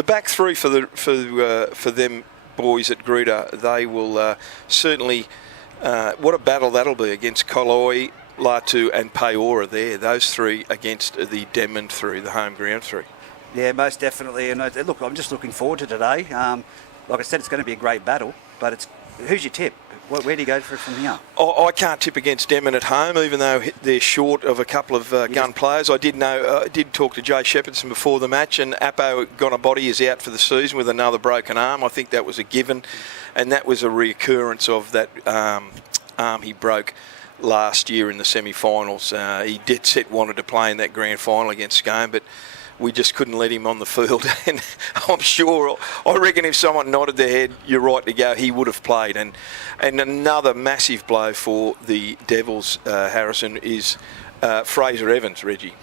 the back three for them boys at Greta, they will certainly. What a battle that'll be against Koloi, Latu and Peora there. Those three against the Denman three, the home ground three. Yeah, most definitely. And look, I'm just looking forward to today. Like I said, it's going to be a great battle. But who's your tip? Where do you go from here? I can't tip against Denman at home, even though they're short of a couple of gun players. I did talk to Jay Shepherdson before the match, and Apo Gonabody is out for the season with another broken arm. I think that was a given, and that was a reoccurrence of that arm he broke last year in the semi-finals. He dead set wanted to play in that grand final against Scone, but we just couldn't let him on the field. And I reckon if someone nodded their head, you're right to go, he would have played. And another massive blow for the Devils, Harrison, is Fraser Evans, Reggie.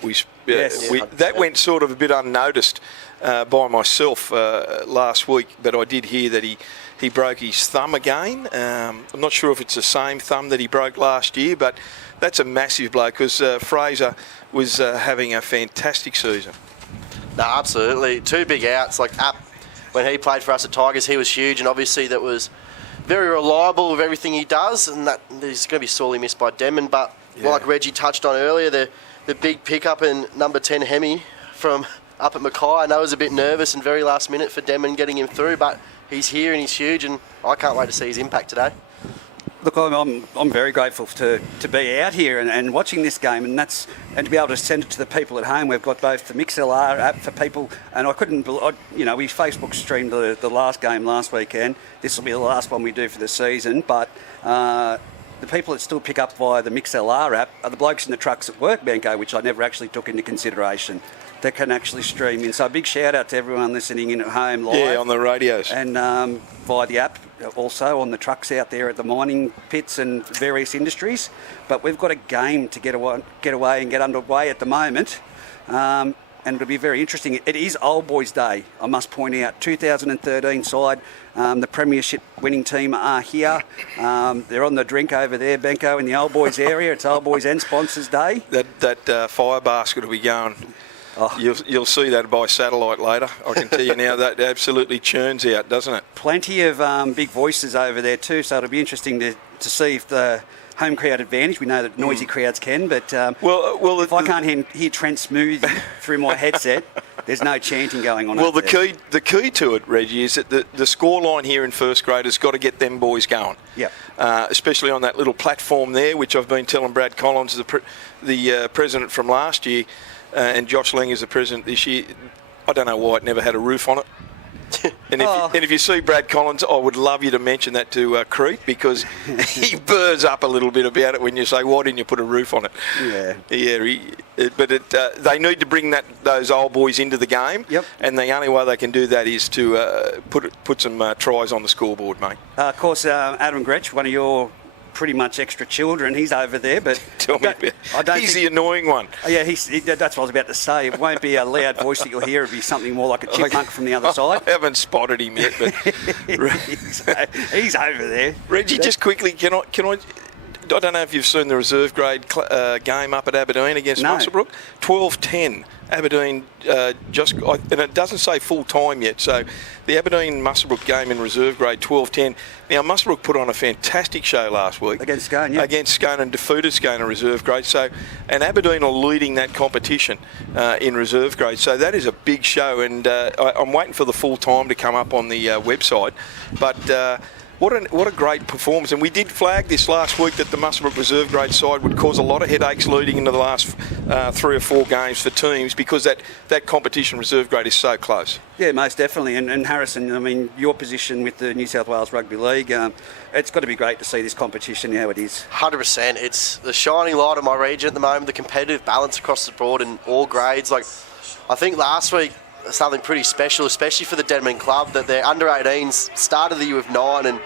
That went sort of a bit unnoticed by myself last week, but I did hear that he broke his thumb again. I'm not sure if it's the same thumb that he broke last year, but that's a massive blow because Fraser was having a fantastic season. No, absolutely. Two big outs. Like when he played for us at Tigers, he was huge, and obviously that was very reliable with everything he does, and that he's going to be sorely missed by Denman. But like Reggie touched on earlier, the big pickup in number 10 Hemi from up at Mackay, I know was a bit nervous and very last minute for Denman getting him through, but he's here and he's huge, and I can't wait to see his impact today. Look, I'm very grateful to be out here and watching this game, and to be able to send it to the people at home. We've got both the MixLR app for people, and we Facebook streamed the last game last weekend. This will be the last one we do for the season, but the people that still pick up via the MixLR app are the blokes in the trucks at work, Benko, which I never actually took into consideration. That can actually stream in. So a big shout out to everyone listening in at home live. Yeah, on the radios. And via the app, also on the trucks out there at the mining pits and various industries. But we've got a game to get away and get underway at the moment. And it'll be very interesting. It is Old Boys Day, I must point out. 2013 side, the premiership winning team are here. They're on the drink over there, Benko, in the Old Boys area. It's Old Boys and Sponsors Day. That fire basket will be going. Oh. You'll see that by satellite later. I can tell you now that absolutely churns out, doesn't it? Plenty of big voices over there too, so it'll be interesting to see if the home crowd advantage. We know that noisy crowds can, but if I can't hear Trent Smooth through my headset, there's no chanting going on. Well, the key to it, Reggie, is that the scoreline here in first grade has got to get them boys going. Yeah. Especially on that little platform there, which I've been telling Brad Collins, the president from last year, and Josh Lang is the president this year. I don't know why it never had a roof on it. And if you see Brad Collins, I would love you to mention that to Crete, because he burrs up a little bit about it when you say, why didn't you put a roof on it? They need to bring those old boys into the game. Yep. And the only way they can do that is to put some tries on the scoreboard, mate. Of course, Adam Gretsch, one of your pretty much extra children, he's over there, but tell me about he's the annoying one. Yeah, that's what I was about to say. It won't be a loud voice that you'll hear. It'll be something more like a chipmunk from the other side. I haven't spotted him yet, but he's over there. Reggie, just quickly, can I don't know if you've seen the reserve grade game up at Aberdeen against Muswellbrook. 12-10. Aberdeen and it doesn't say full time yet, so the Aberdeen Muswellbrook game in reserve grade 12-10. Now Muswellbrook put on a fantastic show last week against Scone, against Scone, and defeated Scone in reserve grade. So, and Aberdeen are leading that competition in reserve grade. So that is a big show, and I'm waiting for the full time to come up on the website, but. What a great performance. And we did flag this last week that the Muswellbrook reserve grade side would cause a lot of headaches leading into the last 3 or 4 games for teams, because that competition reserve grade is so close. Yeah, most definitely. And Harrison, I mean, your position with the New South Wales Rugby League, it's got to be great to see this competition how it is. 100%. It's the shining light of my region at the moment, the competitive balance across the board in all grades. Like, I think last week, something pretty special, especially for the Denman club, that their under-18s started the year with 9, and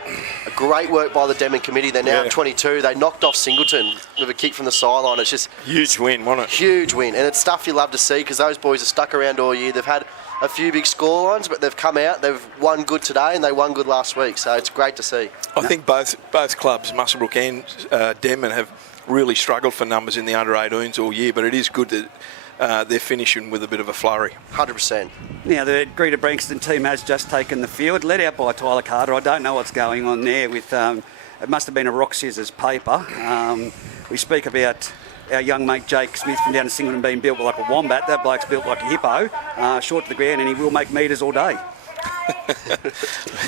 a great work by the Denman committee. They're now at 22. They knocked off Singleton with a kick from the sideline. It's just huge win, wasn't it? Huge win, and it's stuff you love to see, because those boys are stuck around all year. They've had a few big scorelines, but they've come out. They've won good today, and they won good last week. So it's great to see. I think both clubs, Muswellbrook and Denman, have really struggled for numbers in the under-18s all year, but it is good that they're finishing with a bit of a flurry. 100%. Now, the Greta Branxton team has just taken the field, led out by Tyler Carter. I don't know what's going on there with... it must have been a rock, scissors, paper. We speak about our young mate Jake Smith from down in Singleton being built like a wombat. That bloke's built like a hippo, short to the ground, and he will make metres all day.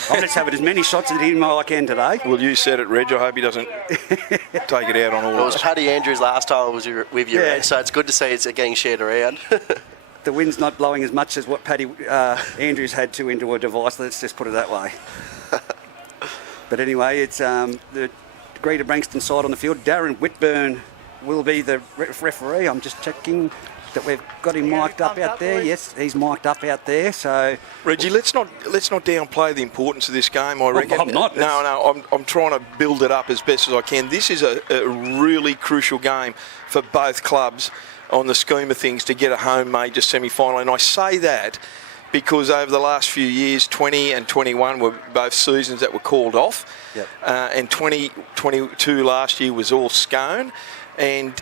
I'm just having as many shots at him as I can today. Well, you said it, Reg. I hope he doesn't take it out on all It of was us. Paddy Andrews last time I was with you, Yeah. so it's good to see it's getting shared around. The wind's not blowing as much as what Paddy Andrews had to into a device. Let's just put it that way. But anyway, it's the Greta Branxton side on the field. Darren Whitburn will be the referee. I'm just checking that we've got him mic'd up out there. Yes, he's mic'd up out there. So, Reggie, let's not downplay the importance of this game. I reckon. I'm not. No. I'm trying to build it up as best as I can. This is a really crucial game for both clubs on the scheme of things to get a home major semi-final. And I say that because over the last few years, 20 and 21 were both seasons that were called off. Yep. And 2022 last year was all Scone. And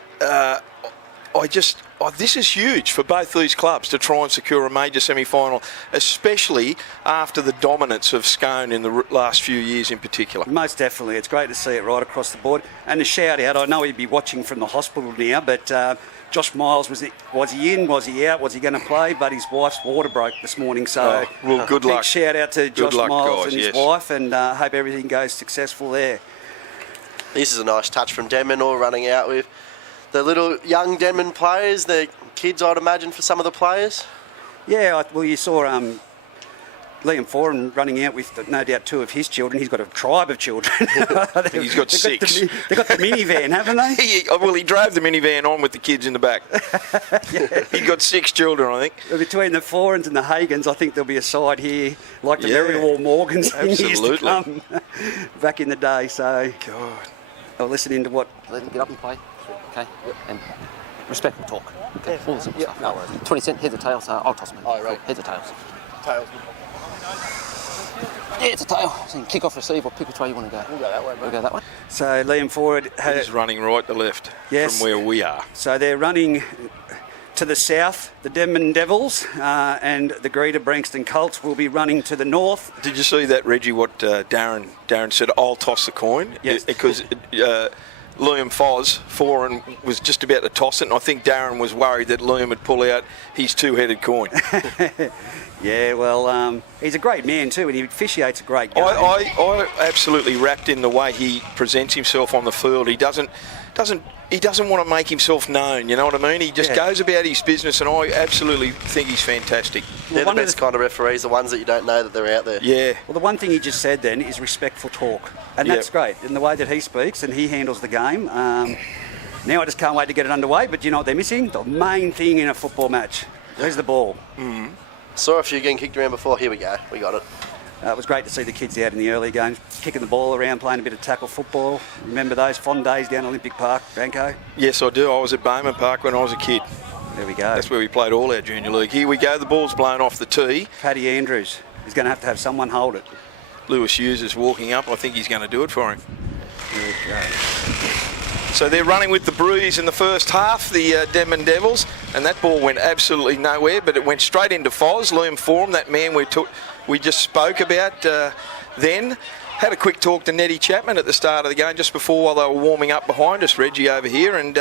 this is huge for both these clubs to try and secure a major semi-final, especially after the dominance of Scone in the last few years in particular. most definitely, it's great to see it right across the board. And a shout out, I know he'd be watching from the hospital now, but Josh Miles, was he in, was he out, was he going to play? But his wife's water broke this morning, so well, good luck. Big shout out to Josh luck, Miles guys, and his yes. wife, and hope everything goes successful there. This is a nice touch from Denman, all running out with the little young Denman players, the kids, I'd imagine, for some of the players. Yeah, well, you saw Liam Foran running out with, no doubt, two of his children. He's got a tribe of children. He's got six. They've got the minivan, haven't they? He drove the minivan on with the kids in the back. Yeah. He got 6 children, I think. Between the Forans and the Hagans, I think there'll be a side here like the Merriwall Morgans in years to come back in the day. So, God. I'll listen into what... Let them get up and play. Okay? And respectful talk. Okay? All the simple stuff. No worries. 20 cent, heads or tails, I'll toss them. Oh, right. Heads or tails. Tails. Yeah, it's a tail. So you can kick off, receive, or pick which way you want to go. We'll go that way, mate. We'll go that way. So, Liam Ford... He's running right to left Yes. from where we are. So, they're running to the south. The Denman Devils and the Greta Branxton Colts will be running to the north. Did you see that, Reggie, what Darren said? I'll toss the coin. Yes. Because Liam Foran was just about to toss it, and I think Darren was worried that Liam would pull out his two-headed coin. Yeah, well, he's a great man too, and he officiates a great game. I absolutely wrapped in the way he presents himself on the field. He doesn't want to make himself known, you know what I mean? He just goes about his business, and I absolutely think he's fantastic. They're the best kind of referees, the ones that you don't know that they're out there. Yeah. Well, the one thing he just said then is respectful talk, and that's great in the way that he speaks and he handles the game. Now I just can't wait to get it underway, but you know what they're missing? The main thing in a football match. There's the ball. Saw a few getting kicked around before. Here we go. We got it. It was great to see the kids out in the early games, kicking the ball around, playing a bit of tackle football. Remember those fond days down Olympic Park, Banco? Yes, I do. I was at Bowman Park when I was a kid. There we go. That's where we played all our junior league. Here we go. The ball's blown off the tee. Paddy Andrews. He's going to have someone hold it. Lewis Hughes is walking up. I think he's going to do it for him. There we go. So they're running with the breeze in the first half, the Denman Devils, and that ball went absolutely nowhere, but it went straight into Foz. Liam Foran, that man we just spoke about then. Had a quick talk to Neddy Chapman at the start of the game, just before while they were warming up behind us, Reggie over here, and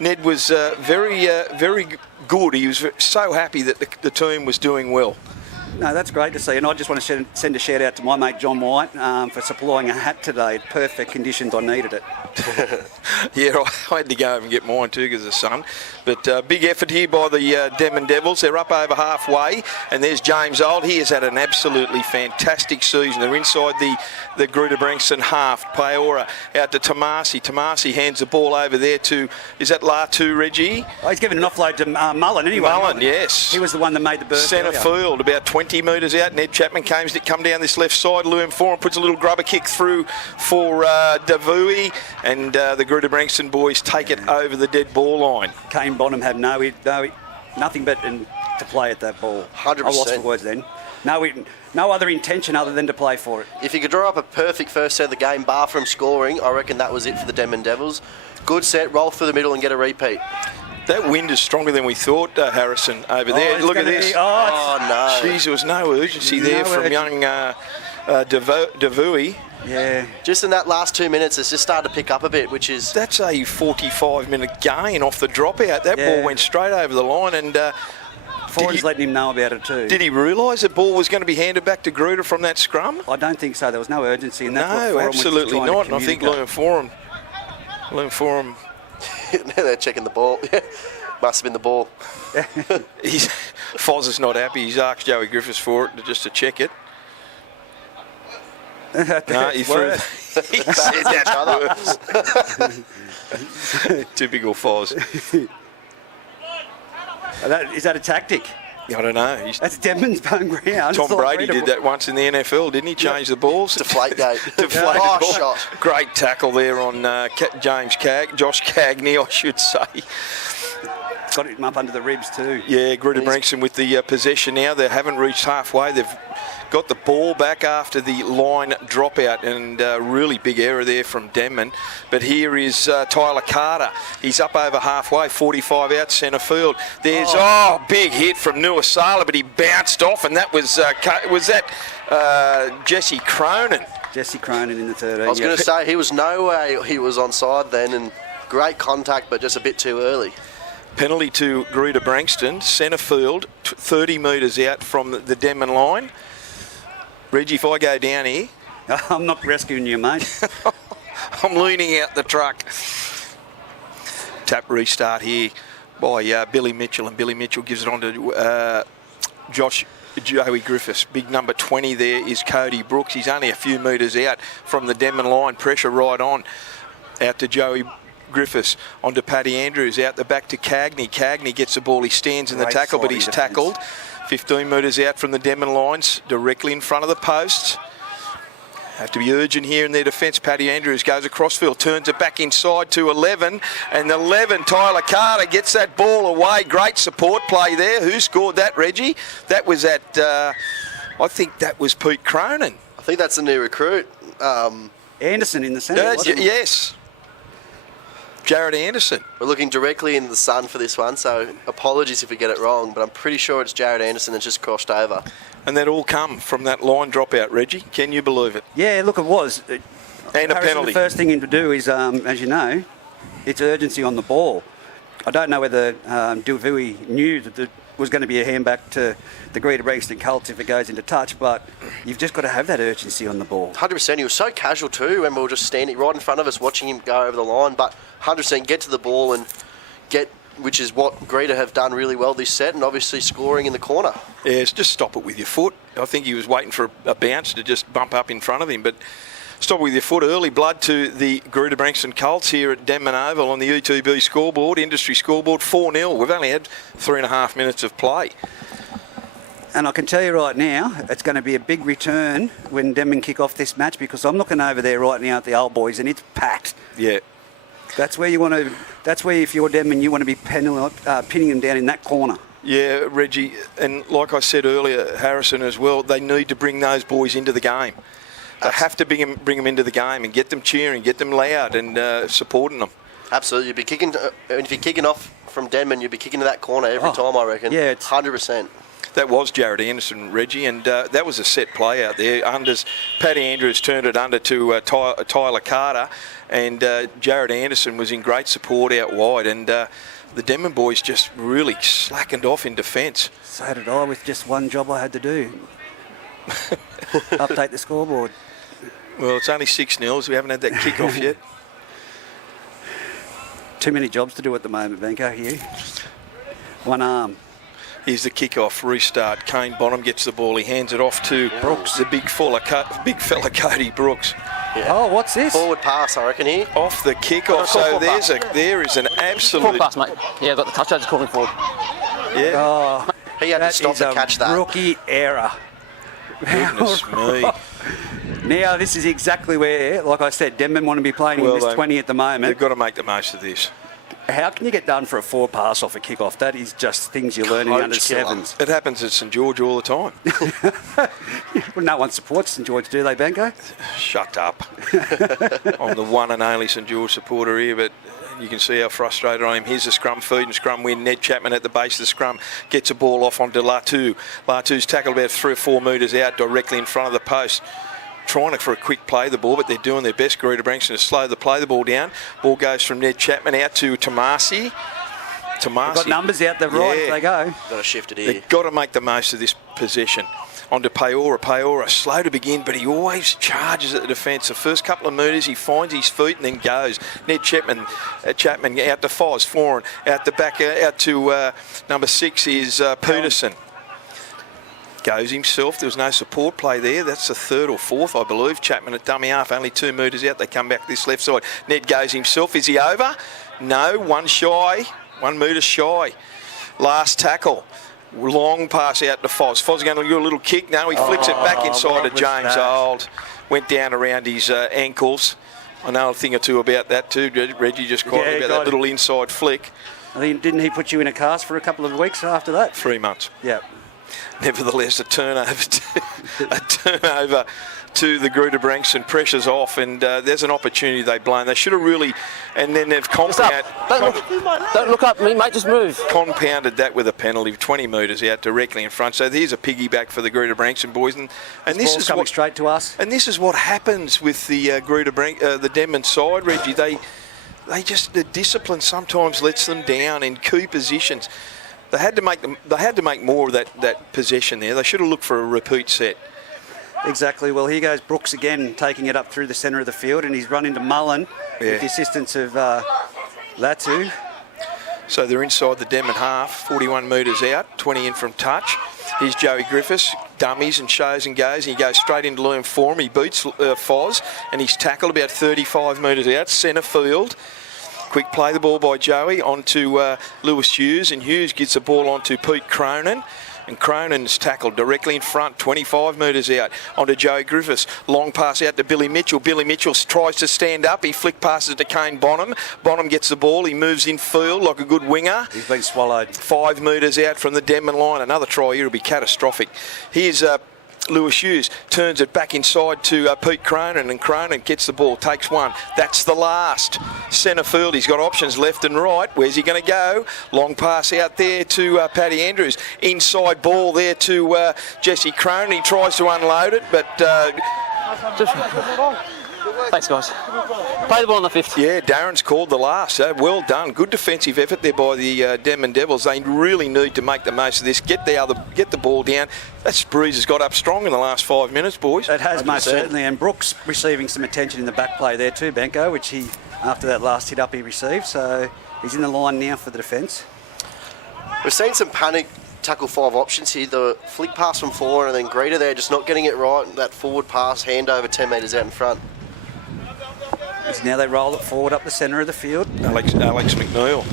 Ned was very good. He was so happy that the team was doing well. No, that's great to see, and I just want to send a shout out to my mate John White for supplying a hat today. Perfect conditions, I needed it. Yeah, I had to go over and get mine too because of the sun. But big effort here by the Denman Devils. They're up over halfway, and there's James Old. He has had an absolutely fantastic season. They're inside the Greta Branxton half. Paora out to Tomasi. Tomasi hands the ball over there to, is that Latu, Reggie? Oh, he's given an offload to Mullen anyway. Mullen, yes. He was the one that made the burst. Centre earlier. field, about 20 metres out. Ned Chapman come down this left side. Liam Foran puts a little grubber kick through for Davui, and the Greta Branxton boys take it over the dead ball line. Kane Bonham had nothing but to play at that ball. 100%. I lost for words then. No other intention other than to play for it. If you could draw up a perfect first set of the game, bar from scoring, I reckon that was it for the Denman Devils. Good set, roll through the middle and get a repeat. That wind is stronger than we thought, Harrison, over there. it's Look at gonna this. be- oh, no. Jeez, there was no urgency there from young Devui. Yeah. Just in that last 2 minutes, it's just started to pick up a bit, which is... That's a 45-minute gain off the dropout. That Yeah. ball went straight over the line, and Ford's letting him know about it too. did he realise the ball was going to be handed back to Greta from that scrum? I don't think so. There was no urgency, and that's what No, Forum was absolutely trying to not. And I think communicate. Learn Forum. They're checking the ball. Must have been the ball. Foz is not happy. He's asked Joey Griffiths for it just to check it. No, he threw. He said that works. Typical Foz. Is that a tactic? I don't know. That's Denman's home ground. Tom It's not Brady did readable. that once in the NFL, didn't he? Change the balls. Deflategate. Deflated Oh, ball. shot. Great tackle there on Josh Cagney, I should say. Got him up under the ribs too. Yeah, Greta Branxton with the possession now. They haven't reached halfway. They've got the ball back after the line dropout, and really big error there from Denman. But here is Tyler Carter. He's up over halfway, 45 out centre field. There's big hit from Nuasala, but he bounced off, and that was Jesse Cronin. Jesse Cronin in the 13. I was going to say, he was no way he was onside then, and great contact, but just a bit too early. Penalty to Greta Branxton, centre field, 30 metres out from the Denman line. Reggie, if I go down here, I'm not rescuing you, mate. I'm leaning out the truck. Tap restart here by Billy Mitchell, and Billy Mitchell gives it on to Joey Griffiths. Big number 20 there is Cody Brooks. He's only a few metres out from the Denman line. Pressure right on. Out to Joey Griffiths, onto Paddy Andrews, out the back to Cagney. Cagney gets the ball, he stands in the Great tackle, but he's sliding tackled. 15 metres out from the Denman lines, directly in front of the posts. Have to be urgent here in their defence. Paddy Andrews goes across field, turns it back inside to 11, and 11, Tyler Carter gets that ball away. Great support play there. Who scored that, Reggie? That was I think that was Pete Cronin. I think that's a new recruit. Anderson in the centre. wasn't he? Yes. Jared Anderson. We're looking directly into the sun for this one, so apologies if we get it wrong, but I'm pretty sure it's Jared Anderson that's just crossed over. And that all come from that line dropout, Reggie. Can you believe it? Yeah, look, it was. And a Harrison, penalty. The first thing to do is, as you know, it's urgency on the ball. I don't know whether Devui knew that there was going to be a hand back to the Greta Branxton Colts if it goes into touch, but you've just got to have that urgency on the ball. 100%. He was so casual too when we were just standing right in front of us watching him go over the line, but 100% get to the ball and get, which is what Greta have done really well this set, and obviously scoring in the corner. Yes, just stop it with your foot. I think he was waiting for a bounce to just bump up in front of him, but stop with your foot. Early blood to the Greta Branxton Colts here at Denman Oval on the UTB scoreboard, industry scoreboard, 4-0. We've only had 3.5 minutes of play. And I can tell you right now, it's going to be a big return when Denman kick off this match, because I'm looking over there right now at the old boys and it's packed. Yeah. That's where you want to. That's where, if you're Denman, you want to be pinning them down in that corner. Yeah, Reggie, and like I said earlier, Harrison as well, they need to bring those boys into the game. They have to bring them into the game and get them cheering, get them loud and supporting them. Absolutely. You'd be kicking, if you're kicking off from Denman, you'd be kicking to that corner every time, I reckon. Yeah, it's 100%. That was Jared Anderson, Reggie, and that was a set play out there. Paddy Andrews turned it under to Tyler Carter, and Jared Anderson was in great support out wide, and the Denman boys just really slackened off in defence. So did I, with just one job I had to do. Update the scoreboard. Well, it's only 6-0, so we haven't had that kick-off yet. Too many jobs to do at the moment, Benko, here. One arm. Here's the kick-off, restart. Kane Bonham gets the ball. He hands it off to Brooks, the big fella Cody Brooks. Yeah. Oh, what's this? Forward pass, I reckon, here. Off the kick-off. So there is an absolute... Forward pass, mate. Yeah, got the touch. Just calling forward. Yeah. Oh, He had to stop to catch that. Rookie error. Goodness me. Now, this is exactly where, like I said, Denman want to be playing in this 20 at the moment. They've got to make the most of this. How can you get done for a forward pass off a kick-off? That is just things you learn in Coach under killer. sevens. It happens at St George all the time. Well, no one supports St George, do they, Benko? Shut up. I'm the one and only St George supporter here, but you can see how frustrated I am. Here's the scrum feed and scrum win. Ned Chapman at the base of the scrum gets a ball off onto Latu. Latu's tackled about 3 or 4 metres out directly in front of the post. Trying for a quick play the ball, but they're doing their best. Greta Branxton to slow the play the ball down. Ball goes from Ned Chapman out to Tamasi. They've got numbers out the right if they go. Got to shift it here. They've got to make the most of this possession. Onto Peora. Peora, slow to begin, but he always charges at the defence. The first couple of metres, he finds his feet and then goes. Ned Chapman out to Foz, Foran, out the back, out to number 6 is Peterson. Goes himself. There was no support play there. That's the 3rd or 4th, I believe. Chapman at dummy half, only 2 metres out. They come back this left side. Ned goes himself. Is he over? No, 1 shy. 1 metre shy. Last tackle. Long pass out to Foz. Foz going to do a little kick. No, he flicks it back inside to James Old. Went down around his ankles. I know a thing or two about that too. Reggie just caught about that little inside flick. I think, didn't he put you in a cast for a couple of weeks after that? 3 months. Yeah. Nevertheless, a turnover to the Greta Branxton, pressure's off, and there's an opportunity they blown. They should have really, and then they've compounded Don't look up, mate, just move. that with a penalty, 20 metres out directly in front. So there's a piggyback for the Greta Branxton boys, and this is coming straight to us. And this is what happens with the the Denman side, Reggie. They just, the discipline sometimes lets them down in key positions. They had to make more of that possession there. They should have looked for a repeat set. Exactly. Well, here goes Brooks again, taking it up through the centre of the field, and he's run into Mullen with the assistance of Latu. So they're inside the Denman half, 41 metres out, 20 in from touch. Here's Joey Griffiths, dummies and shows and goes. And he goes straight into Liam Form. He beats Foz, and he's tackled about 35 metres out, centre field. Quick play the ball by Joey onto Lewis Hughes, and Hughes gets the ball onto Pete Cronin. And Cronin's tackled directly in front, 25 metres out, onto Joey Griffiths. Long pass out to Billy Mitchell. Billy Mitchell tries to stand up. He flick passes to Kane Bonham. Bonham gets the ball. He moves in field like a good winger. He's been swallowed. 5 metres out from the Denman line. Another try here will be catastrophic. Here's Lewis Hughes, turns it back inside to Pete Cronin, and Cronin gets the ball, takes one. That's the last. Centre field, he's got options left and right. Where's he going to go? Long pass out there to Paddy Andrews. Inside ball there to Jesse Cronin. He tries to unload it, but... Thanks, guys. Play the ball on the 5th. Yeah, Darren's called the last. Well done. Good defensive effort there by the Denman Devils. They really need to make the most of this. Get the ball down. That breeze has got up strong in the last 5 minutes, boys. It has, most certainly. And Brooks receiving some attention in the back play there too, Benko, which he, after that last hit up, he received. So he's in the line now for the defence. We've seen some panic tackle 5 options here. The flick pass from 4 and then Greta there just not getting it right. That forward pass, handover 10 metres out in front. So now they roll it forward up the centre of the field. Alex McNeil.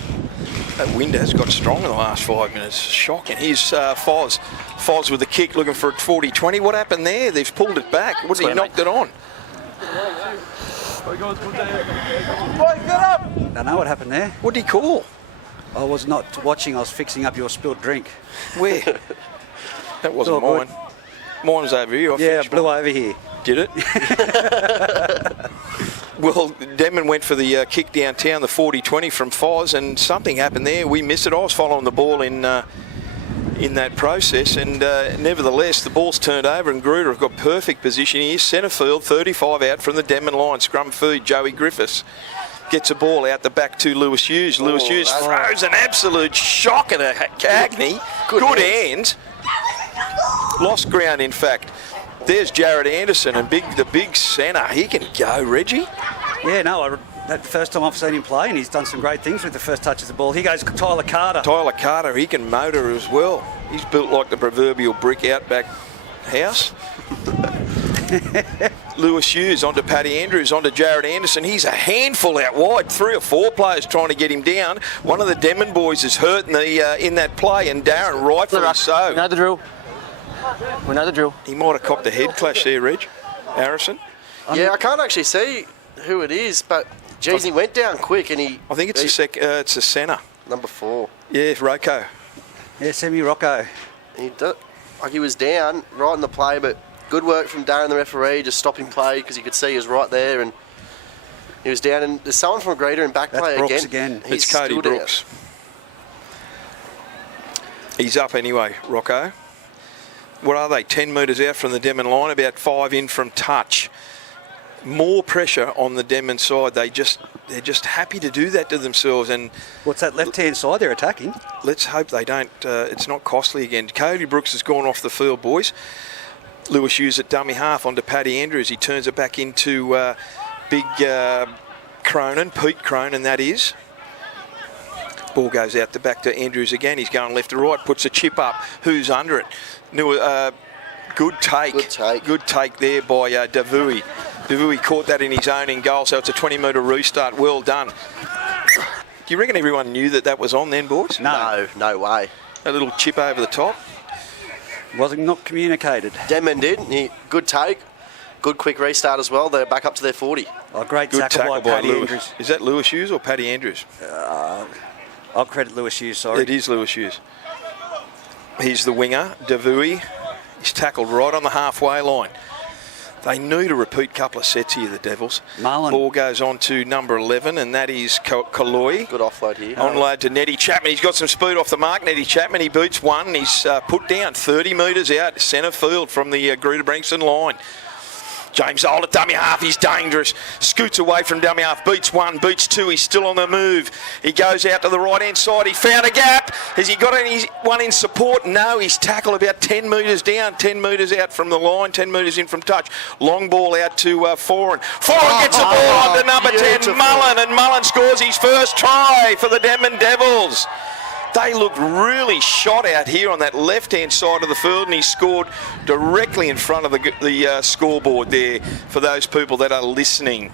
That wind has got strong in the last 5 minutes. Shocking. Here's Foz. Foz with the kick, looking for a 40-20. What happened there? They've pulled it back. He knocked it on? I don't know what happened there. What did he call? I was not watching. I was fixing up your spilled drink. Where? That wasn't mine. Mine was over here. Yeah, it blew over here. Did it? Well, Denman went for the kick downtown, the 40-20 from Foz, and something happened there. We missed it. I was following the ball in that process, and nevertheless, the ball's turned over, and Greta have got perfect position here. Centre field, 35 out from the Denman line. Scrum feed, Joey Griffiths. Gets a ball out the back to Lewis Hughes. Lewis Hughes throws an absolute shock at Cagney. Good hand. Lost ground, in fact. There's Jared Anderson, and the big centre. He can go, Reggie. Yeah, no, that's the first time I've seen him play, and he's done some great things with the first touch of the ball. Here goes Tyler Carter. Tyler Carter, he can motor as well. He's built like the proverbial brick outback house. Lewis Hughes onto Paddy Andrews, onto Jared Anderson. He's a handful out wide. 3 or 4 players trying to get him down. One of the Denman boys is hurt in that play, and Darren, rightfully so. You know the drill. We know the drill. He might have copped a head clash there, Reg. Harrison. Yeah, I can't actually see who it is, but Jeez, he went down quick, and I think it's it's a centre. Number 4. Yeah, Rocco. Yeah, Semi Rocco. He was down right in the play, but good work from Darren, the referee, just stopping play because he could see he was right there, and he was down. And there's someone from Greta in back play Brooks again. He's It's Cody Brooks. He's up anyway, Rocco. What are they? 10 metres out from the Denman line, about 5 in from touch. More pressure on the Denman side. They're just happy to do that to themselves. And What's that left-hand side they're attacking? let's hope they don't. It's not costly again. Cody Brooks has gone off the field, boys. Lewis Hughes at dummy half onto Paddy Andrews. He turns it back into big Cronin, Pete Cronin, that is. Ball goes out the back to Andrews again. He's going left to right, puts a chip up. Who's under it? Good take. Good take there by Davui. Davui caught that in his own in goal, so it's a 20-metre restart. Well done. Do you reckon everyone knew that was on then, boys? No way. A little chip over the top. Wasn't not communicated. Denman did. Good take. Good quick restart as well. They're back up to their 40. Oh, great Good tackle by Paddy Lewis. Andrews. Is that Lewis Hughes or Paddy Andrews? I'll credit Lewis Hughes, sorry. It is Lewis Hughes. He's the winger, Davui. He's tackled right on the halfway line. They need a repeat couple of sets here, the Devils. Mullen. Ball goes on to number 11, and that is Kaloi. Good offload here. Onload to Nettie Chapman. He's got some speed off the mark. Nettie Chapman, he boots one, and he's put down 30 metres out, centre field from the Greta Branxton line. James Old at dummy half, he's dangerous. Scoots away from dummy half, beats one, beats two, he's still on the move. He goes out to the right-hand side, he found a gap. Has he got anyone in support? No, he's tackled about 10 metres down, 10 metres out from the line, 10 metres in from touch. Long ball out to Foran. Foran gets the ball on to number 10, Mullen, and Mullen scores his first try for the Denman Devils. They looked really shot out here on that left-hand side of the field, and he scored directly in front of the scoreboard there for those people that are listening.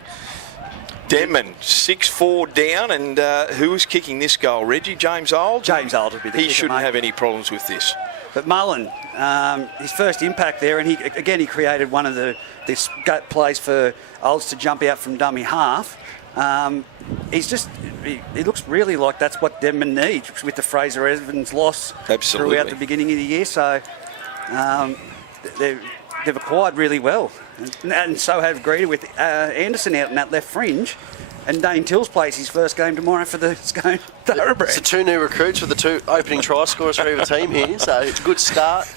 Denman, 6-4 down, and who was kicking this goal? Reggie? James Old? James Old would be the He kicker, shouldn't mate. have any problems with this. But Mullen, his first impact there, and he created one of the plays for Olds to jump out from dummy half. He looks really like that's what Denman needs with the Fraser Evans loss throughout the beginning of the year. So they've acquired really well, and so have Greta with Anderson out in that left fringe. And Dane Tills plays his first game tomorrow for the Scone Thoroughbred. So 2 new recruits for the 2 opening try scorers for either team here, so it's a good start.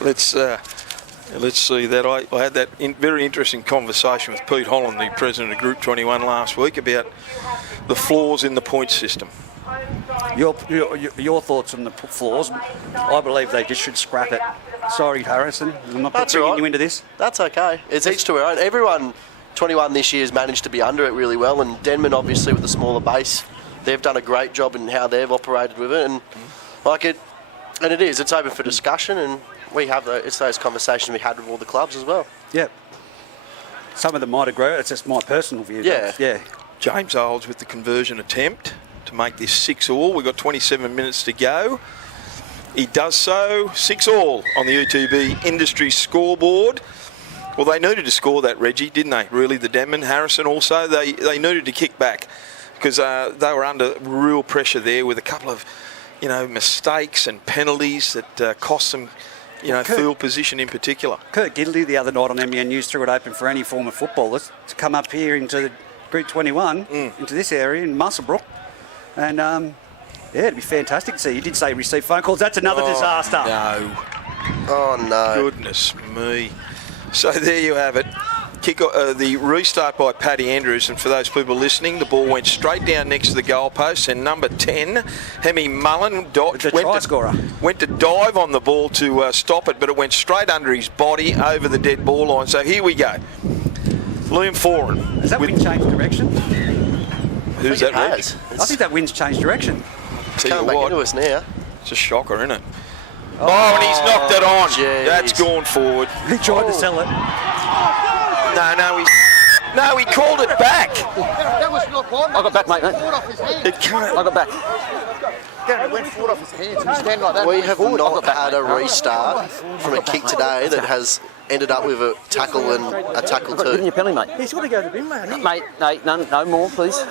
Let's see that. I had that very interesting conversation with Pete Holland, the president of Group 21, last week about the flaws in the point system. Your thoughts on the flaws? I believe they just should scrap it. Sorry, Harrison, I'm not bringing you into this. That's okay. It's each to their own. Everyone, 21 this year, has managed to be under it really well, and Denman, obviously, with a smaller base, they've done a great job in how they've operated with it, and it's open for discussion, and it's those conversations we had with all the clubs as well. Yep. Some of them might agree. It's just my personal view. Yeah. James Olds with the conversion attempt to make this 6-all. We've got 27 minutes to go. He does so. 6-all on the UTB Industry scoreboard. Well, they needed to score that, Reggie, didn't they? Really, the Denman, Harrison also. They needed to kick back because they were under real pressure there with a couple of, mistakes and penalties that cost them, field position in particular. Kurt Gidley the other night on MEN News threw it open for any former footballers to come up here into the Group 21, into this area in Muswellbrook. And, it'd be fantastic to see. You did say receive phone calls. That's another disaster. No. Oh, no. Goodness me. So there you have it. The restart by Paddy Andrews, and for those people listening, the ball went straight down next to the goalpost, and number 10, Hemi Mullen, went to dive on the ball to stop it, but it went straight under his body over the dead ball line. So here we go. Liam Foran. Has that wind changed direction? Who's that, Reg? I think that wind's changed direction. It's coming back into us now. It's a shocker, isn't it? Oh, and he's knocked it on. Geez. That's gone forward. He tried to sell it. No, he called it back. That was not one. I got back, mate. It can't. I got back. It went forward off his hands. He stand like that. We have not had a restart from a kick today that has ended up with a tackle and a tackle I've got to give too. you a penalty, mate. He's got to go to the bin, mate. Mate, no more, please.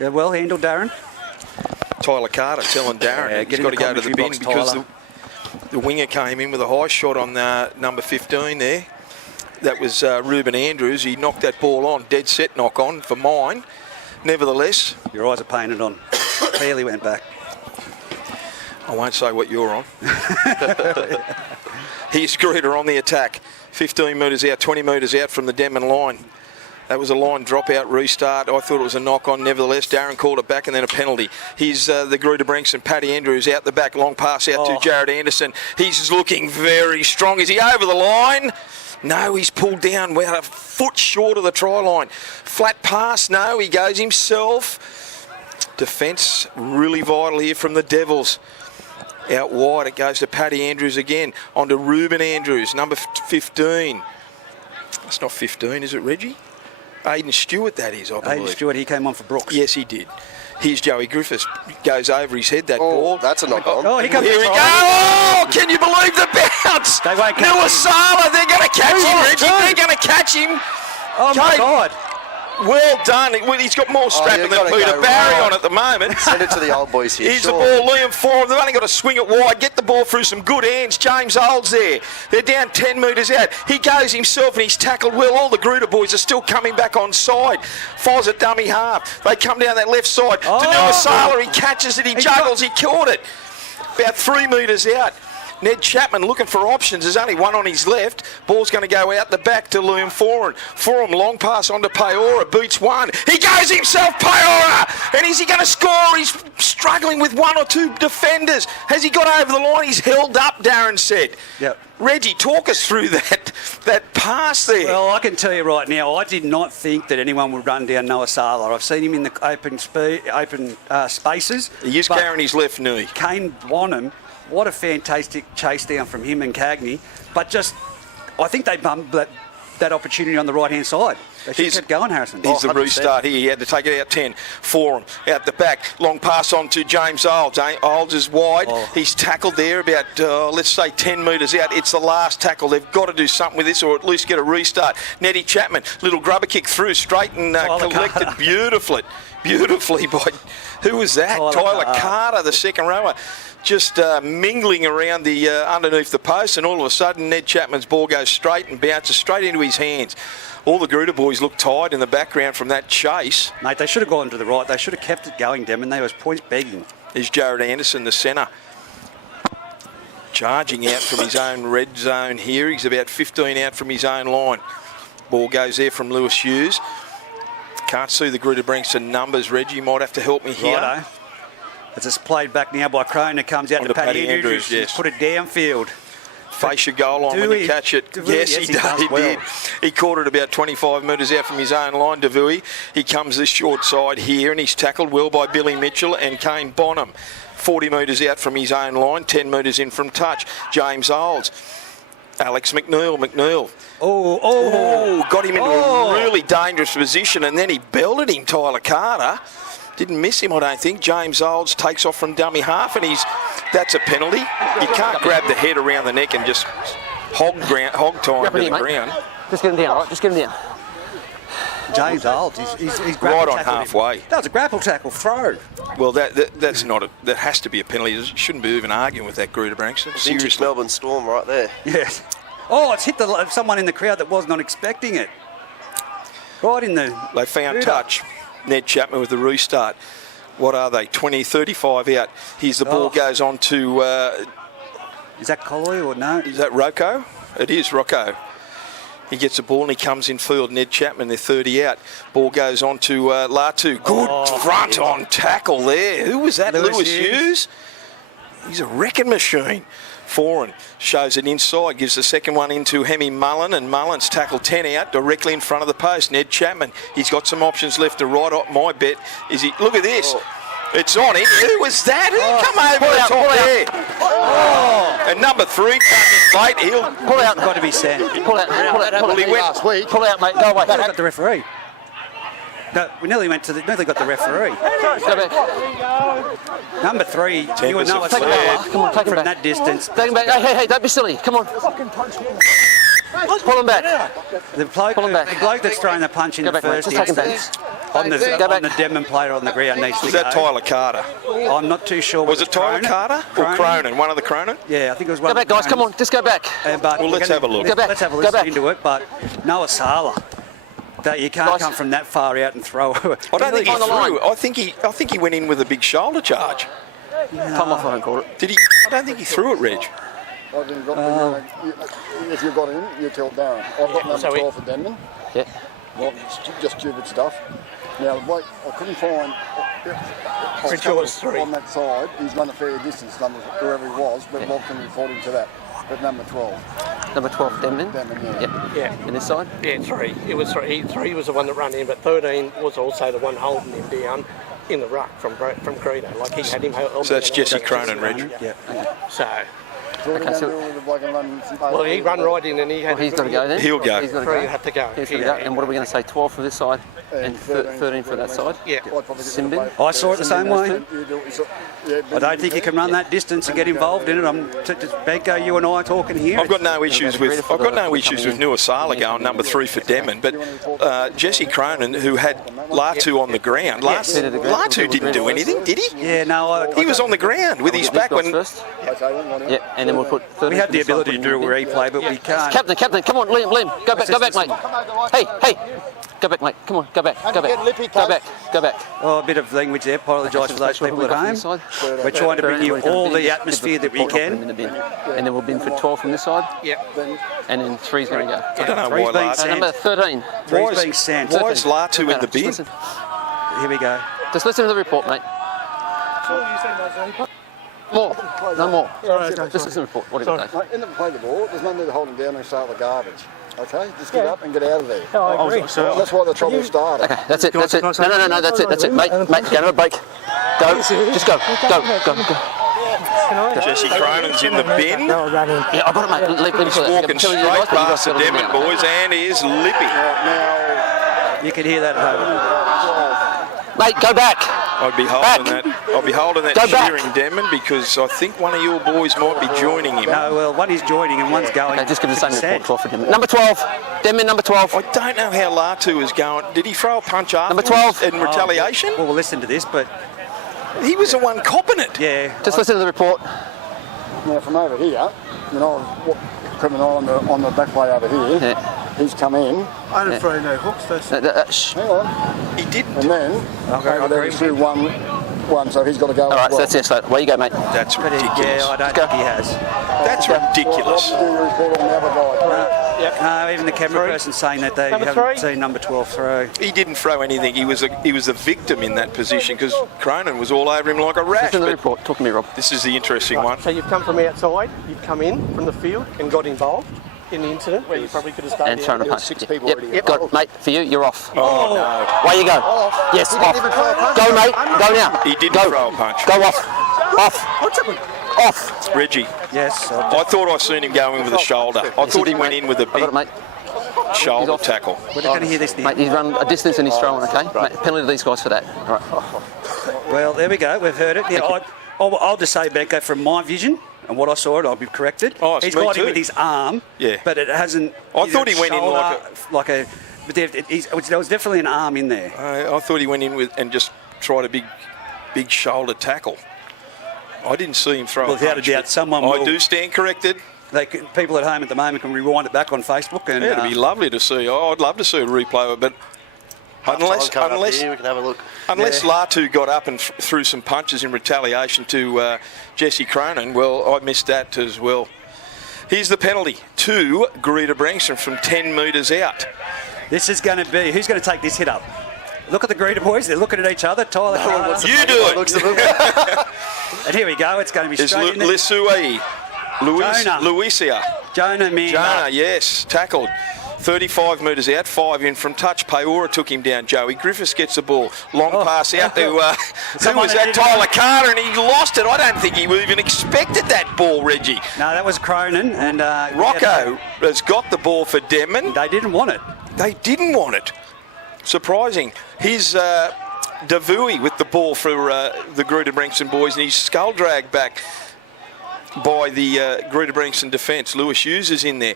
Yeah, well handled, Darren. Tyler Carter telling Darren Yeah, he's get in got the to go to the bin commentary box, because Tyler. the winger came in with a high shot on number 15 there. That was Ruben Andrews. He knocked that ball on, dead set knock on for mine. Nevertheless, Your eyes are painted on. Clearly went back. I won't say what you're on. Here's Greta on the attack. 15 metres out, 20 metres out from the Denman line. That was a line dropout restart. I thought it was a knock on. Nevertheless, Darren called it back and then a penalty. Here's the Greta Branxton, Paddy Andrews out the back. Long pass out to Jared Anderson. He's looking very strong. Is he over the line? No, he's pulled down. We're a foot short of the try line. Flat pass. No, he goes himself. Defence really vital here from the Devils. Out wide, it goes to Paddy Andrews again. On to Ruben Andrews, number 15. That's not 15, is it, Reggie? Aidan Stewart, that is, I believe. Aidan Stewart, he came on for Brooks. Yes, he did. Here's Joey Griffiths. Goes over his head, that ball. That's a knock on. Oh, here comes Here the we go. try. Oh, can you believe the bounce? They won't catch him. Nuasala, they're going to catch him, Reggie. They're going to catch him. Oh, my Jake, God. Well done. He's got more strapping you've than gotta Peter go Barry right. on at the moment. Send it to the old boys here. Here's the surely. ball, Liam Forum. They've only got to swing it wide, get the ball through some good hands. James Olds there. They're down 10 metres out. He goes himself and he's tackled well. All the Gruder boys are still coming back on side. Foz at dummy half. They come down that left side. To Nuasala, he catches it, he juggles, he caught it. About 3 metres out. Ned Chapman looking for options. There's only one on his left. Ball's going to go out the back to Liam Foran. Foran, long pass on to Peora. Beats one. He goes himself, Peora! And is he going to score? He's struggling with one or two defenders. Has he got over the line? He's held up, Darren said. Yep. Reggie, talk us through that pass there. Well, I can tell you right now, I did not think that anyone would run down Nuasala. I've seen him in the open spaces. He is but carrying his left knee. Kane Bonham, what a fantastic chase down from him and Cagney. But just, I think they bummed that opportunity on the right-hand side. They should have kept going, Harrison. Here's the 100%. restart here. He had to take it out 10 for him. Out the back. Long pass on to James Olds. Olds is wide. He's tackled there about, let's say, 10 metres out. It's the last tackle. They've got to do something with this or at least get a restart. Nettie Chapman, little grubber kick through, straight and collected beautifully by, who was that? Tyler Carter, the second rower. Just mingling around the underneath the post, and all of a sudden Ned Chapman's ball goes straight and bounces straight into his hands. All the Gruder boys look tired in the background from that chase. Mate, they should have gone to the right. They should have kept it going, Denman. They was points begging. There's Jared Anderson, the centre, charging out from his own red zone here. He's about 15 out from his own line. Ball goes there from Lewis Hughes. Can't see the Greta Branxton numbers. Reggie might have to help me here. Righto. As it's played back now by Croner, comes out On to to Paddy Paddy Andrews. Andrews, yes. He's put it downfield. Face your goal line when Dewey- you catch it. Dewey, Yes, yes, he he does did. well. He caught it about 25 metres out from his own line, Dewey. He comes this short side here and he's tackled well by Billy Mitchell and Kane Bonham. 40 metres out from his own line, 10 metres in from touch. James Olds. Alex McNeil. Oh, got him into a really dangerous position and then he belted him, Tyler Carter. Didn't miss him, I don't think. James Olds takes off from dummy half and that's a penalty. You can't grab the head around the neck and just hog tie him to the ground. Just get him down, all right? Just get him down. James Olds, he's Right grapple on tackled him. halfway. That was a grapple tackle throw. Well, that's not that has to be a penalty. You shouldn't be even arguing with that, Greta Branxton. Vintage Seriously. Melbourne Storm right there. Yes. Oh, it's hit someone in the crowd that was not expecting it. Right in the... They found Gruder. touch. Ned Chapman with the restart. What are they? 20, 35 out. Here's the ball goes on to... Is that Colloy or no? is that Rocco? It is Rocco. He gets the ball and he comes in field. Ned Chapman, they're 30 out. Ball goes on to Latu. Good front on tackle there. Who was that? Lewis Lewis Hughes. Hughes? He's a wrecking machine. Foran shows it inside, gives the second one into Hemi Mullen, and Mullen's tackled 10 out directly in front of the post. Ned Chapman, he's got some options left to right. My bet is he. Look at this. It's on him. Who was that? Who come over the top there? And number 3 coming late. He'll Pull out. Got to be sent. Pull out. Well, he went. Last week. Pull out, mate. Go away. Got the referee. No, we nearly got the referee. Go back. Number 3, you Tempers would know of it's flare. flag Come on, take him from back. that distance. Take him back. Hey, don't be silly. Come on. Pull him back. The bloke, Pull him back. the bloke that's throwing the punch in Go the back, mate. first Just take him back. instance on the back. Denman player on the ground needs to Was go. that Tyler Carter? I'm not too sure. Was it Tyler Carter or Cronin? One of the Cronin? Yeah, I think it was one. Go back, of the guys. Come Cronins. on, just go back. But Well, we're let's gonna- have a look. Go back. Let's have a Go listen back. into it. But Noah Sala, that you can't Guys. come from that far out and throw. I don't think he On the line. threw. I think he went in with a big shoulder charge. Come off, I don't call it. Did he? I don't think he threw it, Reg. I didn't got if you got in, you tell Darren. I've got number 12 for Denman. Yeah. Well, just stupid stuff. Now, the bloke, I couldn't find. Pretty sure it was 3. On that side, he's run a fair distance, number wherever he was, but Lobson reported him to that. But number 12. Number 12, Denman. Denman, yeah. Yep. Yeah. And this side? Yeah, 3. It was 3. 3 was the one that ran in, but 13 was also the one holding him down in the ruck from Greta. Like he had him held. So that's Jesse Cronin, Reg. Yeah. So, So what are Okay, you so- going to do with the bloke and run? well, he ran right in and he had. Well, he's got to go then. He'll go. He's got to 3 go. had to go. He's got to go. And what are we going to say? 12 for this side and 13 for that side? Yeah. Simbin? I saw it the same way. Yeah, I don't think you can run that distance and get involved in it. Benko, you and I are talking here. I've got no issues with Nua Sala going number 3 for Denman, but Jesse Cronin, who had Latu on the ground, Latu didn't do anything, did he? Yeah, no, He was on the ground with his back when. First. Yeah, and then we'll put 13 we have for the this side, ability to put do a him in. replay, but we can't. Captain, come on, Liam, go back, mate. Hey, go back, mate. Come on, go back. Go back. Oh, a bit of language there. Apologise for those people at home. We're trying to bring you all the atmosphere that we can. And then we'll bin for 12 from this side. Yep. And then 3's going to go. I don't know Three's why being Latu. sent. Number 13. Three's being sent. Why is Latu in the bin? Just listen. Here we go. Just listen to the report, mate. More. No more. Just listen to the report. What do you got, Dave? Mate, in the play the ball, there's no need to hold him down and start the garbage. Okay? Just get up and get out of there. I agree. That's why the trouble started. Okay, that's it. No, that's it. Mate, get a break. Go. Just go. Jesse Cronin's in the bin. Yeah, I got it, mate. Leave He's walking straight past the Denman boys and is lippy. You can hear that at home. Mate, go back. I'd be holding that Go back. cheering Denman because I think one of your boys might be joining him. No, well, one is joining and one's going. Okay, just give the same Sad. report. 12 for Denman. Number 12. Denman, number 12. I don't know how Latu is going. Did he throw a punch after Number 12. in retaliation? Well, we'll listen to this, but He was the one copping it. yeah. Just listen to the report. Now, from over here, you know, coming on the back way over here, Yeah. he's come in. I didn't throw no hooks. That's Shh. Hang on. He didn't. And then, over there, he's through one, so he's got to go. All right, as well. so that's it. Where you go, mate? That's But ridiculous. yeah, I don't think he has. That's ridiculous. I'll do a report on the other guy. No, even the camera person's saying that they Number haven't 3. seen number 12 throw. He didn't throw anything. He was a victim in that position because Cronin was all over him like a rash. Listen to the But report. Talk to me, Rob. this is the interesting one. So you've come from outside, you've come in from the field and got involved in the incident where you probably could have stayed And thrown a There were punch. 6 Yep, people yep. already Got involved. mate. For you, you're off. Oh, no. Where you go? Yes, off. Go, mate. Go now. He didn't Go. throw a punch. Go off. Reggie, Yes. I thought I seen him go in with a shoulder. I thought he went in with a I got it, big mate. shoulder off. tackle. We're going to hear this now. Mate, he's run a distance and he's thrown, okay? Mate, penalty to these guys for that. All right. Well, there we go. We've heard it. Yeah, I'll just say, Becco, from my vision and what I saw, I'll be corrected. Oh, it's He's me got him too. with his arm, Yeah. but it hasn't. I thought he went in like a. But there was definitely an arm in there. I thought he went in with and just tried a big shoulder tackle. I didn't see him throw Well, a without a punch. doubt, but someone I will- do stand corrected. People at home at the moment can rewind it back on Facebook. And Yeah, it'd be lovely to see. I'd love to see a replay of it, but unless Coming up here, we can have a look. Latu got up and threw some punches in retaliation to Jesse Cronin, well, I missed that as well. Here's the penalty to Greta Branxton from 10 metres out. this is going to be. Who's going to take this hit up? Look at the Greta boys. They're looking at each other. Tyler. Carter. You do it. And here we go. It's going to be It's straight in there. Lisui. Jonah. Luisia. Jonah Mima. Jonah, yes, tackled. 35 metres out, 5 in from touch. Peora took him down. Joey Griffiths gets the ball. Long pass out to, who Someone was that? that Tyler Carter, and he lost it. I don't think he even expected that ball, Reggie. No, that was Cronin. And Rocco has got the ball for Denman. They didn't want it. They didn't want it. Surprising. Here's Davui with the ball for the Greta Branxton boys, and he's skull dragged back. by the Greta Branxton defence. Lewis Hughes is in there.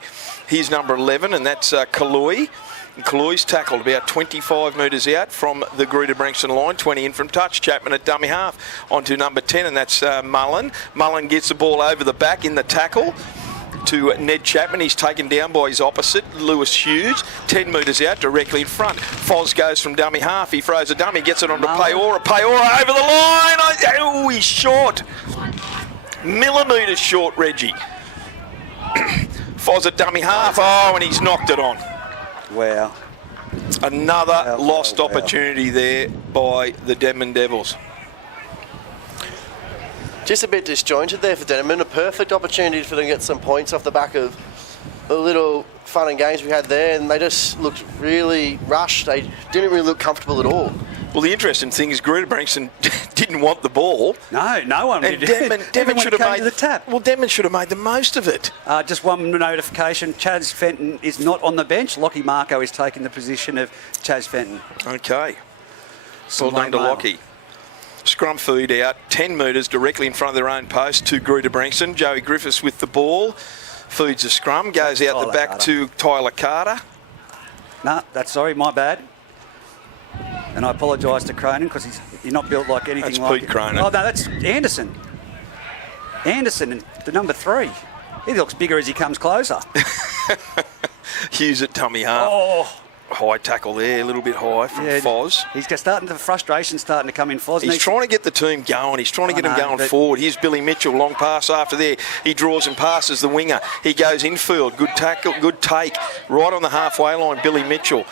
He's number 11, and that's Kaloi. And Kaloi's tackled about 25 metres out from the Greta Branxton line, 20 in from touch. Chapman at dummy half onto number 10, and that's Mullen. Mullen gets the ball over the back in the tackle to Ned Chapman. He's taken down by his opposite, Lewis Hughes, 10 metres out, directly in front. Foz goes from dummy half. He throws a dummy, gets it onto Paora. Paora over the line. Oh, he's short. Millimetres short, Reggie. Foz at dummy half. Oh, and he's knocked it on. Wow. Another lost opportunity there by the Denman Devils. Just a bit disjointed there for Denman. A perfect opportunity for them to get some points off the back of a little fun and games we had there, and they just looked really rushed. They didn't really look comfortable at all. Well, the interesting thing is Greta Branxton didn't want the ball. No one And did. Denman should have made the tap. Well, Denman should have made the most of it. Just one notification: Chaz Fenton is not on the bench. Lockie Marco is taking the position of Chaz Fenton. Okay. Well done to Lockie. Scrum feed out, 10 metres directly in front of their own post to Greta Branxton. Joey Griffiths with the ball. Feeds a scrum, goes out the back to Tyler Carter. No, that's sorry, my bad. And I apologise to Cronin because he's not built like anything That's like Pete Cronin. Oh, no, that's Anderson. Anderson, the number 3. He looks bigger as he comes closer. Hughes at dummy half. Oh, High tackle there, a little bit high from Foz. He's starting the frustration starting to come in. Foz He's trying to get the team going. He's trying to get them going forward. Here's Billy Mitchell, long pass after there. He draws and passes the winger. He goes infield. Good tackle, good take. Right on the halfway line, Billy Mitchell.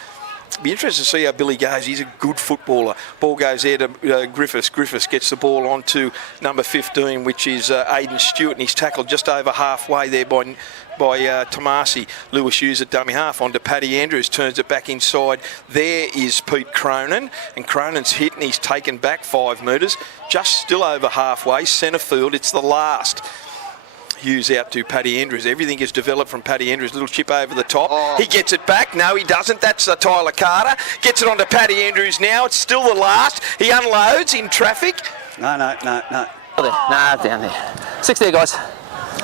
Be interested to see how Billy goes. He's a good footballer. Ball goes there to Griffiths. Griffiths gets the ball onto number 15, which is Aidan Stewart, and he's tackled just over halfway there by Tomasi. Lewis Hughes at dummy half onto Paddy Andrews, turns it back inside. There is Pete Cronin, and Cronin's hit and he's taken back 5 metres, just still over halfway, centre field. It's the last. Hughes out to Paddy Andrews. Everything is developed from Paddy Andrews. Little chip over the top. Oh. He gets it back. No, he doesn't. That's Tyler Carter. Gets it onto Paddy Andrews now. It's still the last. He unloads in traffic. No. Nah, down there. 6 there, guys.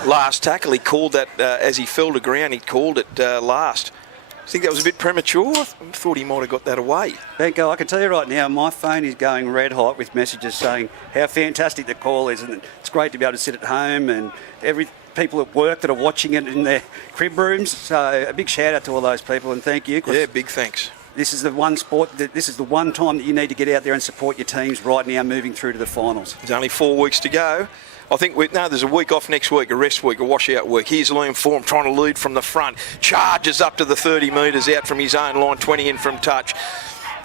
Last tackle. He called that as he fell to ground. He called it last. I think that was a bit premature. I thought he might have got that away. Benko, I can tell you right now, my phone is going red hot with messages saying how fantastic the call is, and it's great to be able to sit at home and people at work that are watching it in their crib rooms. So a big shout out to all those people, and thank you. Yeah, big thanks. This is the one sport, this is the one time that you need to get out there and support your teams right now moving through to the finals. There's only 4 weeks to go. I think there's a week off next week, a rest week, a washout week. Here's Liam Form trying to lead from the front. Charges up to the 30 metres out from his own line, 20 in from touch.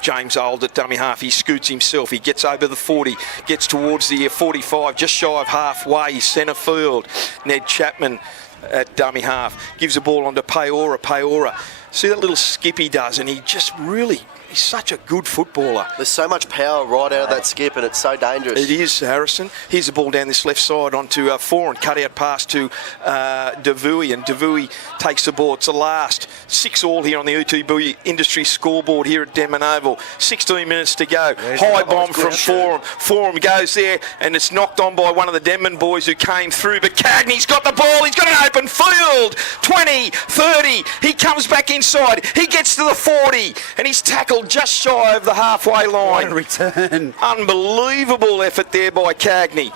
James Old at dummy half. He scoots himself. He gets over the 40, gets towards the 45, just shy of halfway, centre field. Ned Chapman at dummy half. Gives the ball onto Paora. Paora. See that little skip he does, and he just really... He's such a good footballer. There's so much power right out of that skip, and it's so dangerous. It is, Harrison. Here's the ball down this left side onto Foran. Cut out pass to Davui, and Davui takes the ball. It's the last. 6 all here on the UTB Industry scoreboard here at Denman Oval. 16 minutes to go. High bomb from Foran. Foran goes there, and it's knocked on by one of the Denman boys who came through. But Cagney's got the ball. He's got an open field. 20, 30. He comes back inside. He gets to the 40, and he's tackled just shy of the halfway line. What a return. Unbelievable effort there by Cagney.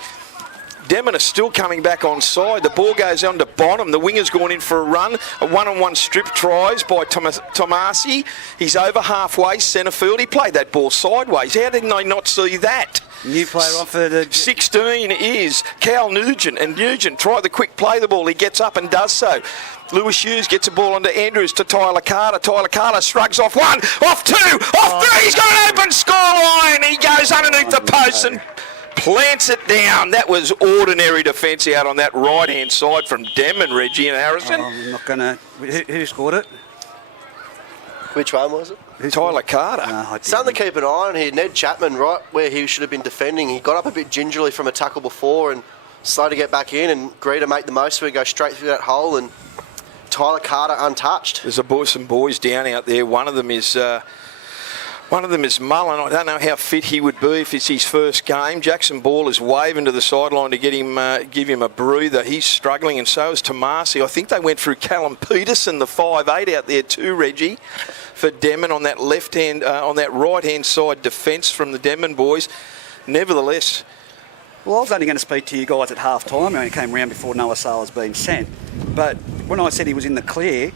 Denman are still coming back on side. The ball goes on to Bonham. The winger's gone in for a run. A one-on-one strip tries by Tomasi. He's over halfway, centre field. He played that ball sideways. How didn't they not see that? New player off for the... 16 is Cal Nugent, and Nugent tried the quick play the ball. He gets up and does so. Lewis Hughes gets a ball onto Andrews to Tyler Carter. Tyler Carter shrugs off 1, off 2, off 3. He's got an open scoreline. He goes underneath the post and plants it down. That was ordinary defence out on that right-hand side from Denman, Reggie and Harrison. I'm not going to... Who scored it? Which one was it? Tyler Carter. No, Something to keep an eye on here. Ned Chapman, right where he should have been defending, he got up a bit gingerly from a tackle before and started to get back in, and Greta make the most of it, go straight through that hole, and Tyler Carter untouched. There's some boys down out there. One of them is One of them is Mullen. I don't know how fit he would be if it's his first game. Jackson Ball is waving to the sideline to get him, give him a breather. He's struggling, and so is Tomasi. I think they went through Callum Peterson, the 5'8", out there too, Reggie, for Denman on that on that right-hand side defence from the Denman boys. Nevertheless, Well, I was only going to speak to you guys at half-time when he came round before Noah Sala's been sent. But when I said he was in the clear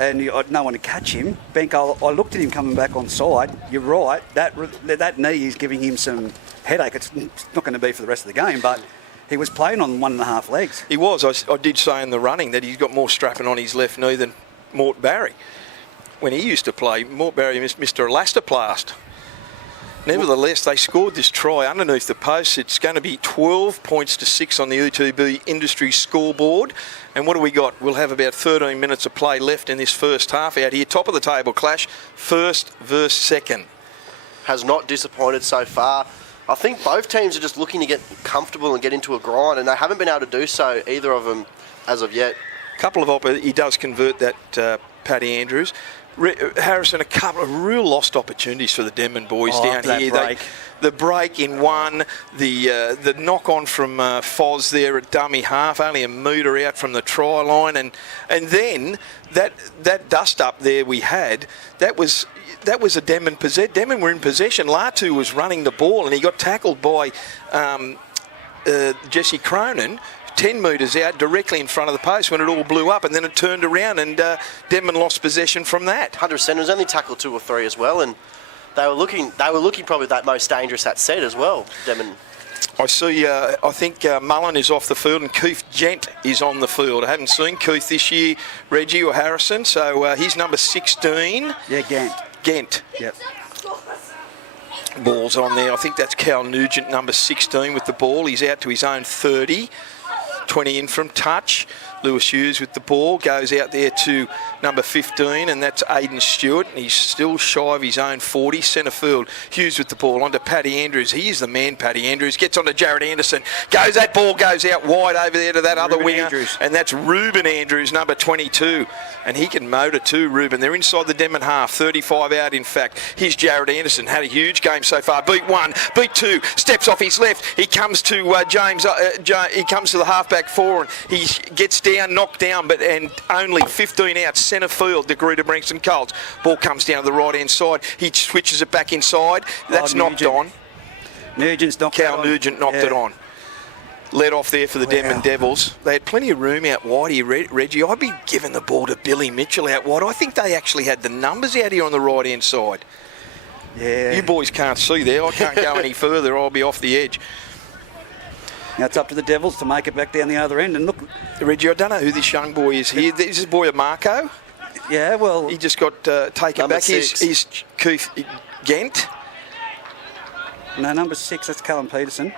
and no one to catch him, Bengalla, I looked at him coming back on side. You're right, that knee is giving him some headache. It's not going to be for the rest of the game, but he was playing on 1.5 legs. he was. I did say in the running that he's got more strapping on his left knee than Mort Barry. When he used to play, Mort Barry was Mr. Elastoplast. Nevertheless, they scored this try underneath the post. It's going to be 12 points to 6 on the UTB industry scoreboard. And what do we got? We'll have about 13 minutes of play left in this first half out here. Top of the table clash, first versus second. Has not disappointed so far. I think both teams are just looking to get comfortable and get into a grind, and they haven't been able to do so, either of them, as of yet. He does convert that, Paddy Andrews. Harrison, a couple of real lost opportunities for the Denman boys down here. Break. The break in one, the knock on from Foz there at dummy half, only a metre out from the try line, and then that dust up there we had, that was a Denman possession. Denman were in possession. Latu was running the ball and he got tackled by Jesse Cronin 10 metres out directly in front of the post when it all blew up, and then it turned around and Denman lost possession from that. 100%. It was only tackled 2 or 3 as well, and they were looking probably that most dangerous at set as well, Denman. I see, I think Mullen is off the field and Keith Gent is on the field. I haven't seen Keith this year, Reggie or Harrison, so he's number 16. Yeah, Gent. Yep. Ball's on there. I think that's Cal Nugent, number 16 with the ball. He's out to his own 30. 20 in from touch. Lewis Hughes with the ball goes out there to number 15, and that's Aidan Stewart. He's still shy of his own 40. Centre field, Hughes with the ball onto Paddy Andrews. He is the man, Paddy Andrews. Gets onto Jared Anderson. That ball goes out wide over there to that other winger. Andrews. And that's Ruben Andrews, number 22. And he can motor too, Ruben. They're inside the Denman half, 35 out in fact. Here's Jared Anderson. Had a huge game so far. Beat 1, beat 2, steps off his left. He comes to James. He comes to the halfback 4 and he gets down, knocked down, and only 15 out centre field, the Greta Branxton Colts. Ball comes down to the right-hand side. He switches it back inside. That's knocked on. Nugent's knocked Cal Nugent knocked it on. Let off there for the Denman Devils. They had plenty of room out wide here, Reggie. I'd be giving the ball to Billy Mitchell out wide. I think they actually had the numbers out here on the right-hand side. Yeah. You boys can't see there. I can't go any further. I'll be off the edge. Now it's up to the Devils to make it back down the other end. And look, Reggie, I don't know who this young boy is here. Is this boy a Marco? yeah, well, He just got taken Number back. 6. He's Keith Gent. no, number 6, that's Callum Peterson.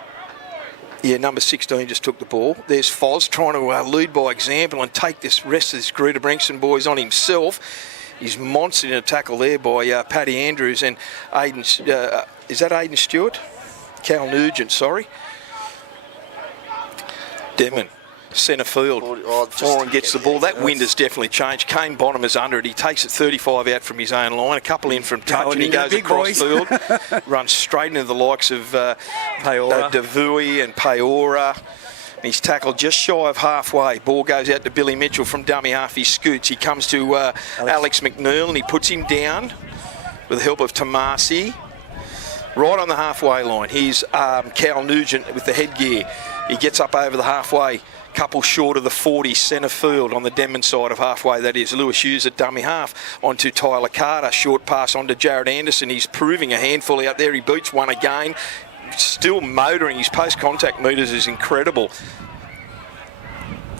Yeah, number 16 just took the ball. There's Foz trying to lead by example and take this rest of this Greta Branxton boys on himself. He's monstered in a tackle there by Paddy Andrews and Aidan. Is that Aidan Stewart? Cal Nugent, sorry. Denman, centre field. Foran gets the ball. That wind has definitely changed. Kane Bonham is under it. He takes it 35 out from his own line. A couple in from touch, and he goes across field. Runs straight into the likes of Davui and Peora. And he's tackled just shy of halfway. Ball goes out to Billy Mitchell from dummy half. He scoots. He comes to Alex McNeil, and he puts him down with the help of Tomasi. Right on the halfway line. Here's Cal Nugent with the headgear. He gets up over the halfway, couple short of the 40, centre field on the Denman side of halfway. That is Lewis Hughes at dummy half onto Tyler Carter. Short pass onto Jared Anderson. He's proving a handful out there. He beats one again. Still motoring. His post-contact metres is incredible.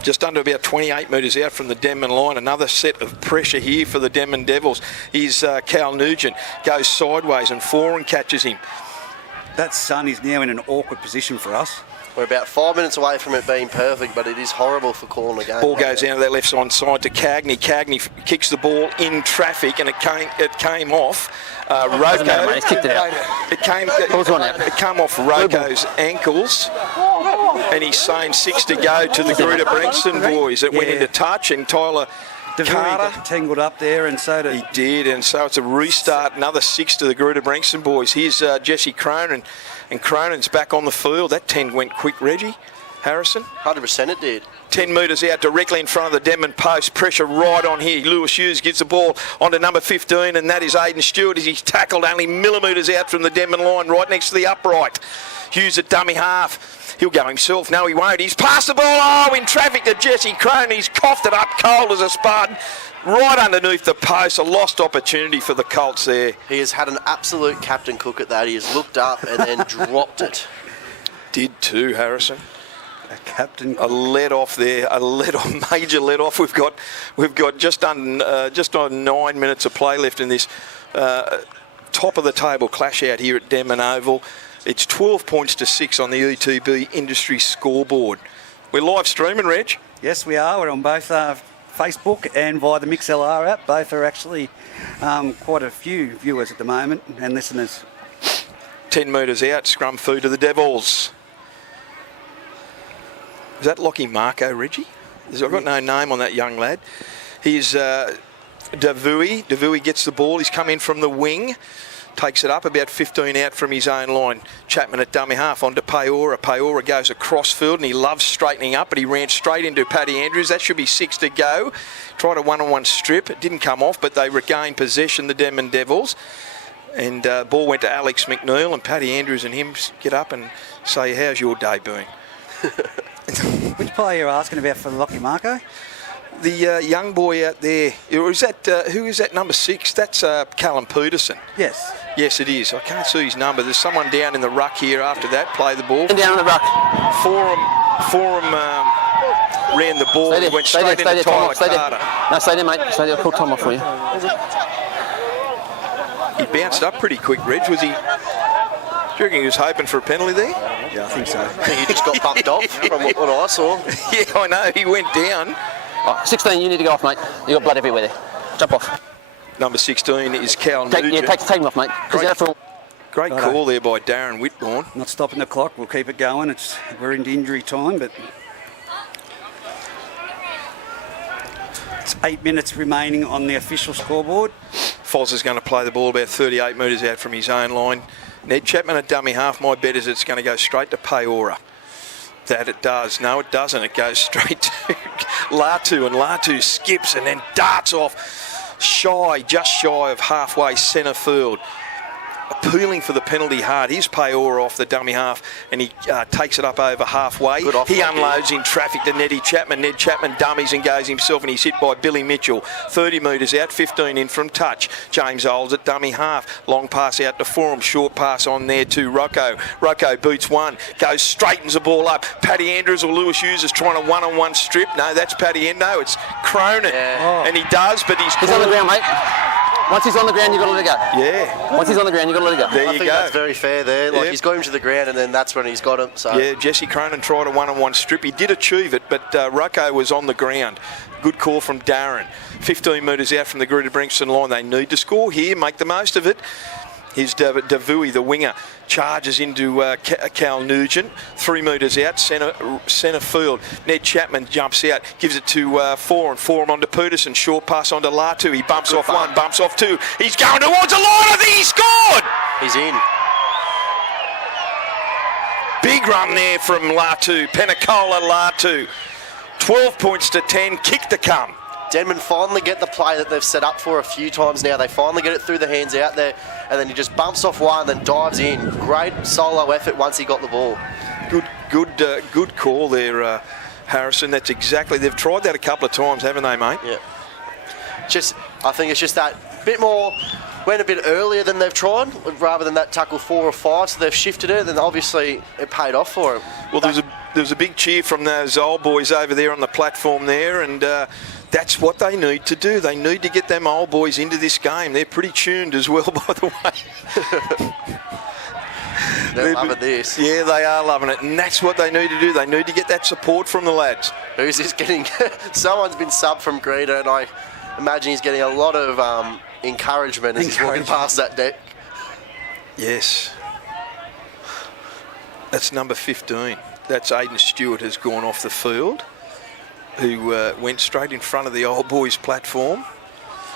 Just under about 28 metres out from the Denman line. Another set of pressure here for the Denman Devils. Here's Cal Nugent. Goes sideways and Foran catches him. That sun is now in an awkward position for us. We're about 5 minutes away from it being perfect, but it is horrible for calling a game. Ball goes down to that left side to Cagney. Cagney kicks the ball in traffic, and it came off. Roko. He's kicked it out. It came off Roko's ankles, and he's saying 6 to go to the Greta Branxton boys. It went into touch, and Tyler DeVury Carter. got tangled up there, and so did... He did, and so it's a restart, another 6 to the Greta Branxton boys. Here's Jesse Cronin, and Cronin's back on the field. That 10 went quick, Reggie. Harrison? 100% it did. 10 metres out directly in front of the Denman post. Pressure right on here. Lewis Hughes gives the ball onto number 15, and that is Aidan Stewart as he's tackled only millimetres out from the Denman line, right next to the upright. Hughes at dummy half. He'll go himself. No, he won't. He's passed the ball. Oh, in traffic to Jesse Cronin. He's coughed it up cold as a spud. Right underneath the post. A lost opportunity for the Colts there. He has had an absolute captain cook at that. He has looked up and then dropped it. Did too, Harrison. A captain. A let off there, major let off. We've got just on 9 minutes of play left in this top of the table clash out here at Denman Oval. It's 12 points to 6 on the ETB industry scoreboard. We're live streaming, Reg. Yes, we are. We're on both Facebook and via the MixLR app. Both are actually quite a few viewers at the moment and listeners. 10 metres out, scrum food to the Devils. Is that Lockie Marco, Reggie? I've got no name on that young lad. He's DeVuy. DeVuy gets the ball. He's come in from the wing. Takes it up about 15 out from his own line. Chapman at dummy half onto Paora. Paora goes across field and he loves straightening up, but he ran straight into Paddy Andrews. That should be 6 to go. Tried a one-on-one strip. It didn't come off, but they regained possession, the Denman Devils. And ball went to Alex McNeil, and Paddy Andrews and him get up and say, how's your day been? Which player are you asking about for Lockie Marco? The young boy out there, or is that, who is that, number 6? That's Callum Peterson. Yes. Yes, it is. I can't see his number. There's someone down in the ruck here after that. Play the ball. Down in the ruck. Forum ran the ball and went straight into Tyler Carter. No, stay there, mate. Stay there. I'll call Tom off for you. He bounced up pretty quick, Reg. Was he? Do you reckon he was hoping for a penalty there? Yeah, I think so. I think he just got bumped off from what I saw. Yeah, I know. He went down. Oh, 16, you need to go off, mate. You got blood everywhere there. Jump off. Number 16 is Cal Nugent. Yeah, take him off, mate. Great call there by Darren Whitbourne. Not stopping the clock. We'll keep it going. We're into injury time, but it's 8 minutes remaining on the official scoreboard. Foz is going to play the ball about 38 metres out from his own line. Ned Chapman at dummy half. My bet is it's going to go straight to Paora. That it does. No, it doesn't. It goes straight to Latu, and Latu skips and then darts off just shy of halfway centre field. Appealing for the penalty hard. Here's Paora off the dummy half, and he takes it up over halfway. He unloads in traffic to Neddy Chapman. Ned Chapman dummies and goes himself, and he's hit by Billy Mitchell. 30 metres out, 15 in from touch. James Olds at dummy half. Long pass out to Forum. Short pass on there to Rocco. Rocco boots one. Goes, straightens the ball up. Paddy Andrews or Lewis Hughes is trying a one-on-one strip. No, that's Paddy Andrews. No, it's Cronin. Yeah. And he does, but he's on the ground, mate. Once he's on the ground, you've got to let it go. Yeah. Once he's on the ground, you've got to let it go. There I you think go. that's very fair there. Like, he's got him to the ground, and then that's when he's got him. So. Yeah, Jesse Cronin tried a one-on-one strip. He did achieve it, but Rocco was on the ground. Good call from Darren. 15 metres out from the Greta Branxton line. They need to score here, make the most of it. Here's DeVuy, the winger, charges into Cal Nugent. 3 metres out, centre field. Ned Chapman jumps out, gives it to Forum. Forum onto Peterson. Short pass onto Latu. He bumps off one, bumps off two. He's going towards the line. I think he scored. He's in. Big run there from Latu. Penicola Latu. 12 points to 10. Kick to come. Denman finally get the play that they've set up for a few times now. They finally get it through the hands out there, and then he just bumps off one and then dives in. Great solo effort once he got the ball. Good call there, Harrison. That's exactly. They've tried that a couple of times, haven't they, mate? Yeah. I think it's just that bit more. Went a bit earlier than they've tried, rather than that tackle 4 or 5. So they've shifted it, and obviously it paid off for him. Well, there was a big cheer from those old boys over there on the platform there, and that's what they need to do. They need to get them old boys into this game. They're pretty tuned as well, by the way. They're loving this. Yeah, they are loving it, and that's what they need to do. They need to get that support from the lads. Who's this getting? Someone's been subbed from Greta, and I imagine he's getting a lot of encouragement as he's walking past that deck. Yes. That's number 15. That's Aidan Stewart has gone off the field. who went straight in front of the old boys platform.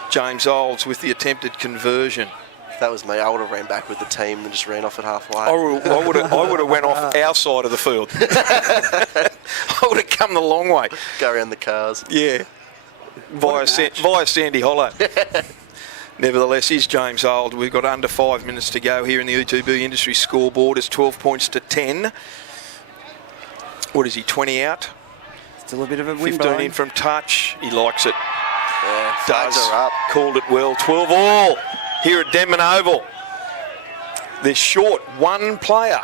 James Olds with the attempted conversion. If that was me, I would have ran back with the team and just ran off at halfway. I would have went off our side of the field. I would have come the long way. Go around the cars. Yeah. Via Sandy Hollow. Nevertheless, here's James Old. We've got under 5 minutes to go here in the UTB industry scoreboard. It's 12 points to 10. What is he, 20 out? Still a bit of a win 15 in from touch. He likes it. Yeah, Does. flags are up. Called it well. 12 all here at Denman Oval. They're short one player.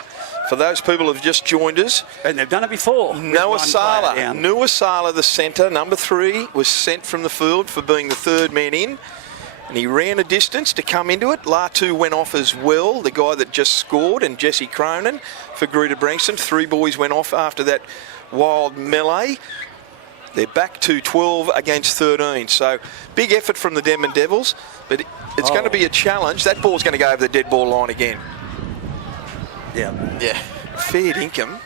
For those people who've just joined us, And they've done it before. Noah Sala, the centre, number 3, was sent from the field for being the third man in. And he ran a distance to come into it. Latu went off as well, the guy that just scored, and Jesse Cronin for Greta Branxton. 3 boys went off after that wild melee. They're back to 12 against 13. So big effort from the Denman Devils, but it's going to be a challenge. That ball's going to go over the dead ball line again. Yeah. Yeah. Fair dinkum.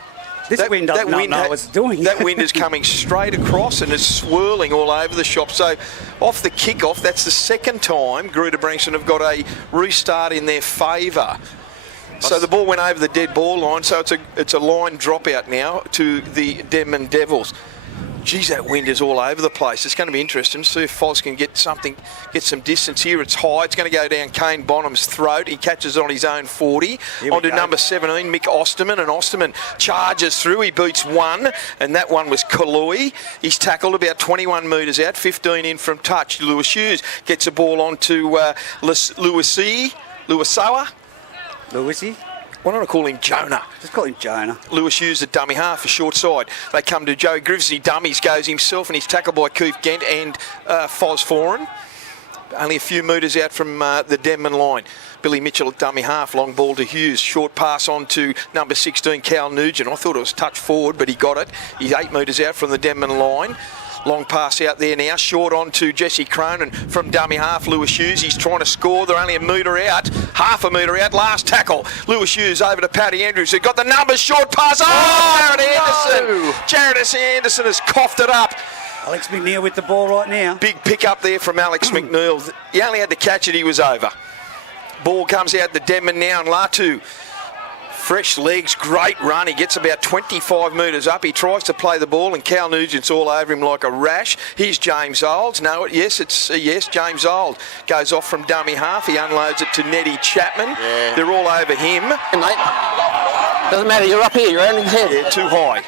This wind doesn't know what it's doing. That wind is coming straight across and is swirling all over the shop. So off the kick-off, that's the second time Greta Branxton have got a restart in their favour. So the ball went over the dead ball line, so it's a line dropout now to the Denman Devils. Geez, that wind is all over the place. It's going to be interesting to see if Foz can get some distance here. It's high. It's going to go down Kane Bonham's throat. He catches it on his own 40. On to number 17, Mick Osterman. And Osterman charges through. He beats one, and that one was Kaloi. He's tackled about 21 metres out, 15 in from touch. Lewis Hughes gets the ball on to Lewisoa. Lewisy? Why don't I call him Jonah? Just call him Jonah. Lewis Hughes at dummy half for short side. They come to Joe Griffiths. He dummies, goes himself, and he's tackled by Keith Gent and Foz Foran. Only a few metres out from the Denman line. Billy Mitchell at dummy half, long ball to Hughes. Short pass on to number 16, Cal Nugent. I thought it was touch forward, but he got it. He's 8 metres out from the Denman line. Long pass out there now, short on to Jesse Cronin from dummy half. Lewis Hughes, he's trying to score. They're only a metre out, half a metre out. Last tackle. Lewis Hughes over to Paddy Andrews, who got the numbers. Short pass. Jared Anderson. Jared Anderson has coughed it up. Alex McNeil with the ball right now. Big pick up there from Alex McNeil. He only had to catch it, he was over. Ball comes out to Denman now, and Latu. Fresh legs, great run. He gets about 25 metres up. He tries to play the ball, and Cal Nugent's all over him like a rash. Here's James Olds. No, yes, James Old goes off from dummy half. He unloads it to Neddy Chapman. Yeah. They're all over him. Hey, mate. Doesn't matter. You're up here. You're earning head. Yeah, too high.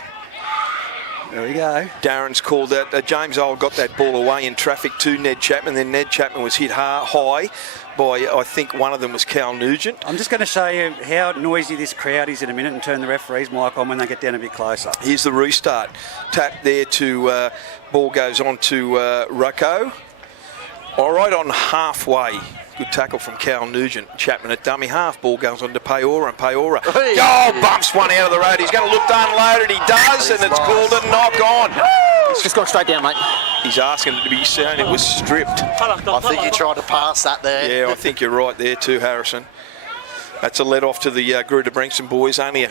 There we go. Darren's called that. James Old got that ball away in traffic to Ned Chapman. Then Ned Chapman was hit high by, I think one of them was Cal Nugent. I'm just going to show you how noisy this crowd is in a minute and turn the referee's mic on when they get down a bit closer. Here's the restart. Tap there to, ball goes on to Rucko. All right, on halfway. Good tackle from Cal Nugent. Chapman at dummy half. Ball goes on to Peora, and Peora bumps one out of the road. He's going to look to unload it. He does, and it's called a knock on. It's just gone straight down, mate. He's asking it to be shown it was stripped. I think he tried to pass that there. Yeah, I think you're right there too, Harrison. That's a let off to the Greta Branxton boys. Only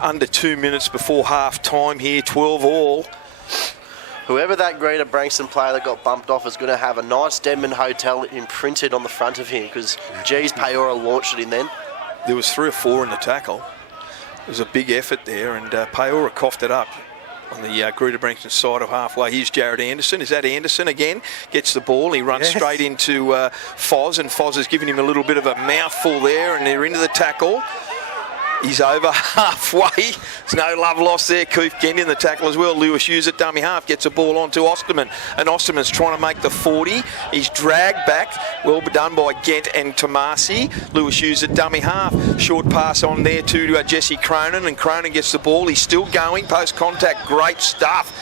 under 2 minutes before half time here, 12 all. Whoever that Greta Branxton player that got bumped off is going to have a nice Denman hotel imprinted on the front of him, because, geez, Peora launched it in then. There was 3 or 4 in the tackle. It was a big effort there, and Peora coughed it up on the Greta Branxton side of halfway. Here's Jared Anderson. Is that Anderson again? Gets the ball. He runs straight into Foz, and Foz has given him a little bit of a mouthful there, and they're into the tackle. He's over halfway. There's no love lost there. Keith Gent in the tackle as well. Lewis Hughes at dummy half gets a ball on to Osterman, and Osterman's trying to make the 40. He's dragged back. Well done by Gent and Tomasi. Lewis Hughes at dummy half. Short pass on there to Jesse Cronin, and Cronin gets the ball. He's still going. Post contact. Great stuff.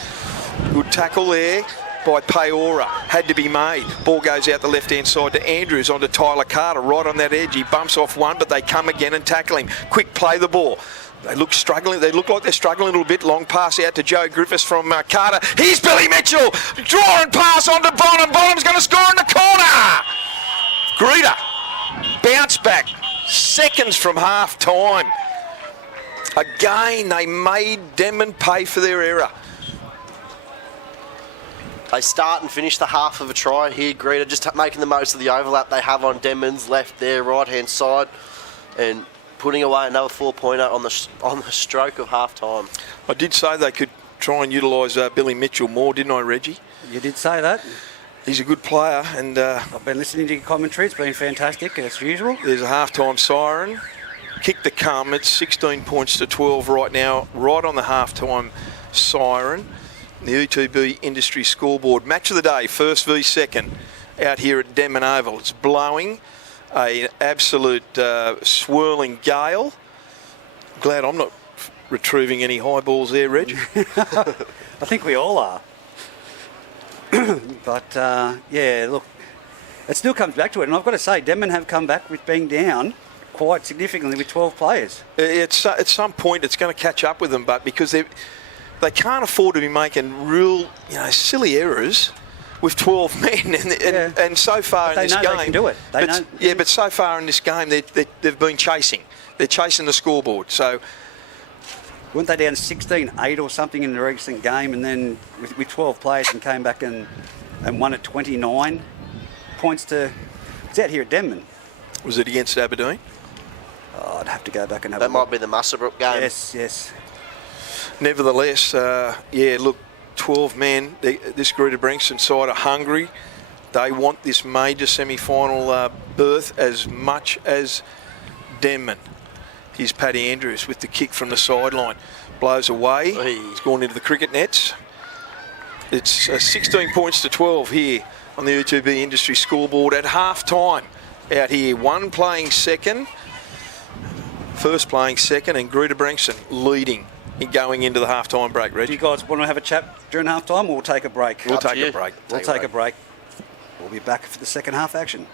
Good tackle there by Peora. Had to be made. Ball goes out the left-hand side to Andrews, onto Tyler Carter, right on that edge. He bumps off one, but they come again and tackle him. Quick play the ball. They look struggling. They look like they're struggling a little bit. Long pass out to Joe Griffiths from Carter. Here's Billy Mitchell. Draw and pass on to Bonham. Bonham's going to score in the corner. Greta. Bounce back. Seconds from half time. Again, they made Denman pay for their error. They start and finish the half of a try here, Greta, just making the most of the overlap they have on Denman's left there, right-hand side, and putting away another 4-pointer on the stroke of half-time. I did say they could try and utilise Billy Mitchell more, didn't I, Reggie? You did say that. He's a good player, and I've been listening to your commentary. It's been fantastic, as usual. there's a half-time siren. Kick the come. It's 16 points to 12 right now, right on the half-time siren. The E2B Industry Scoreboard. Match of the day, first v second, out here at Denman Oval. It's blowing, an absolute swirling gale. Glad I'm not retrieving any high balls there, Reg. I think we all are. But, yeah, look, it still comes back to it. And I've got to say, Denman have come back with being down quite significantly with 12 players. At some point, it's going to catch up with them, but because they can't afford to be making real, silly errors with 12 men, and so far in this game, they can do it. But so far in this game, they've been chasing. They're chasing the scoreboard. So weren't they down 16-8 or something in the recent game, and then with 12 players and came back and won at 29 points to? It's out here at Denman. Was it against Aberdeen? Oh, I'd have to go back and have That a look. might be the Musselbrook game. Yes. Nevertheless, look, 12 men. This Greta Branxton side are hungry. They want this major semi-final berth as much as Denman. Here's Paddy Andrews with the kick from the sideline. Blows away. It's gone into the cricket nets. It's 16 points to 12 here on the E2B Industry Scoreboard at half-time out here. One playing second, first playing second, and Greta Branxton leading in going into the half-time break. Reggie, Do you guys want to have a chat during half-time, or we'll take a break? We'll take a break. We'll take a break. We'll be back for the second half action.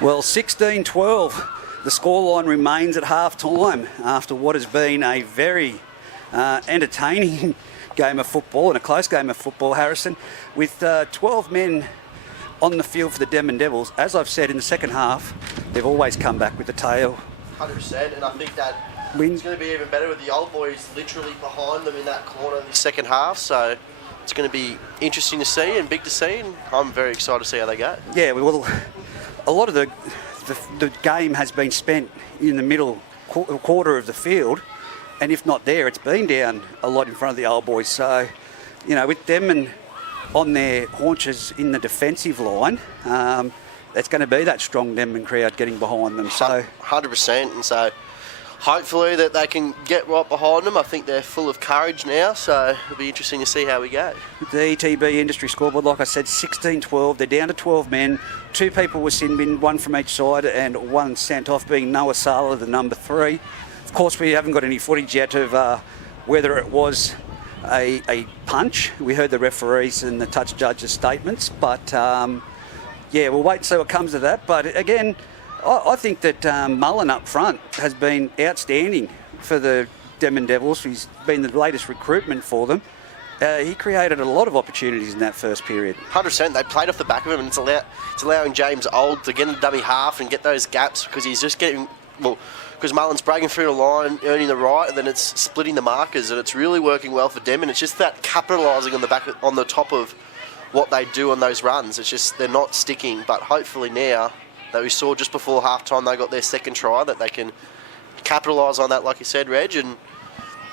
Well, 16-12. The scoreline remains at half-time after what has been a very entertaining game of football and a close game of football, Harrison, with 12 men on the field for the Denman Devils. As I've said, in the second half, they've always come back with the tail. 100%, and I think that it's going to be even better with the old boys literally behind them in that corner in the second half, so it's going to be interesting to see and big to see, and I'm very excited to see how they go. Yeah, well, a lot of the game has been spent in the middle quarter of the field, and if not there, it's been down a lot in front of the old boys. So, with Denman on their haunches in the defensive line, it's going to be that strong Denman crowd getting behind them. So 100%, and so hopefully that they can get right behind them. I think they're full of courage now, so it'll be interesting to see how we go. The ETB Industry Scoreboard, like I said, 16-12. They're down to 12 men. 2 people were sin bin, 1 from each side, and 1 sent off, being Noah Sala, the number 3. Of course, we haven't got any footage yet of whether it was a punch. We heard the referees and the touch judge's statements, but we'll wait and see what comes of that. But again, I think that Mullen up front has been outstanding for the Denman Devils. He's been the latest recruitment for them. He created a lot of opportunities in that first period. 100%. They played off the back of him, and it's allowing James Old to get in the dummy half and get those gaps, because he's just getting, because Mullen's breaking through the line, earning the right, and then it's splitting the markers, and it's really working well for Denman. It's just that capitalising on the top of what they do on those runs. It's just they're not sticking, but hopefully now that we saw just before half-time they got their second try, that they can capitalise on that, like you said, Reg, and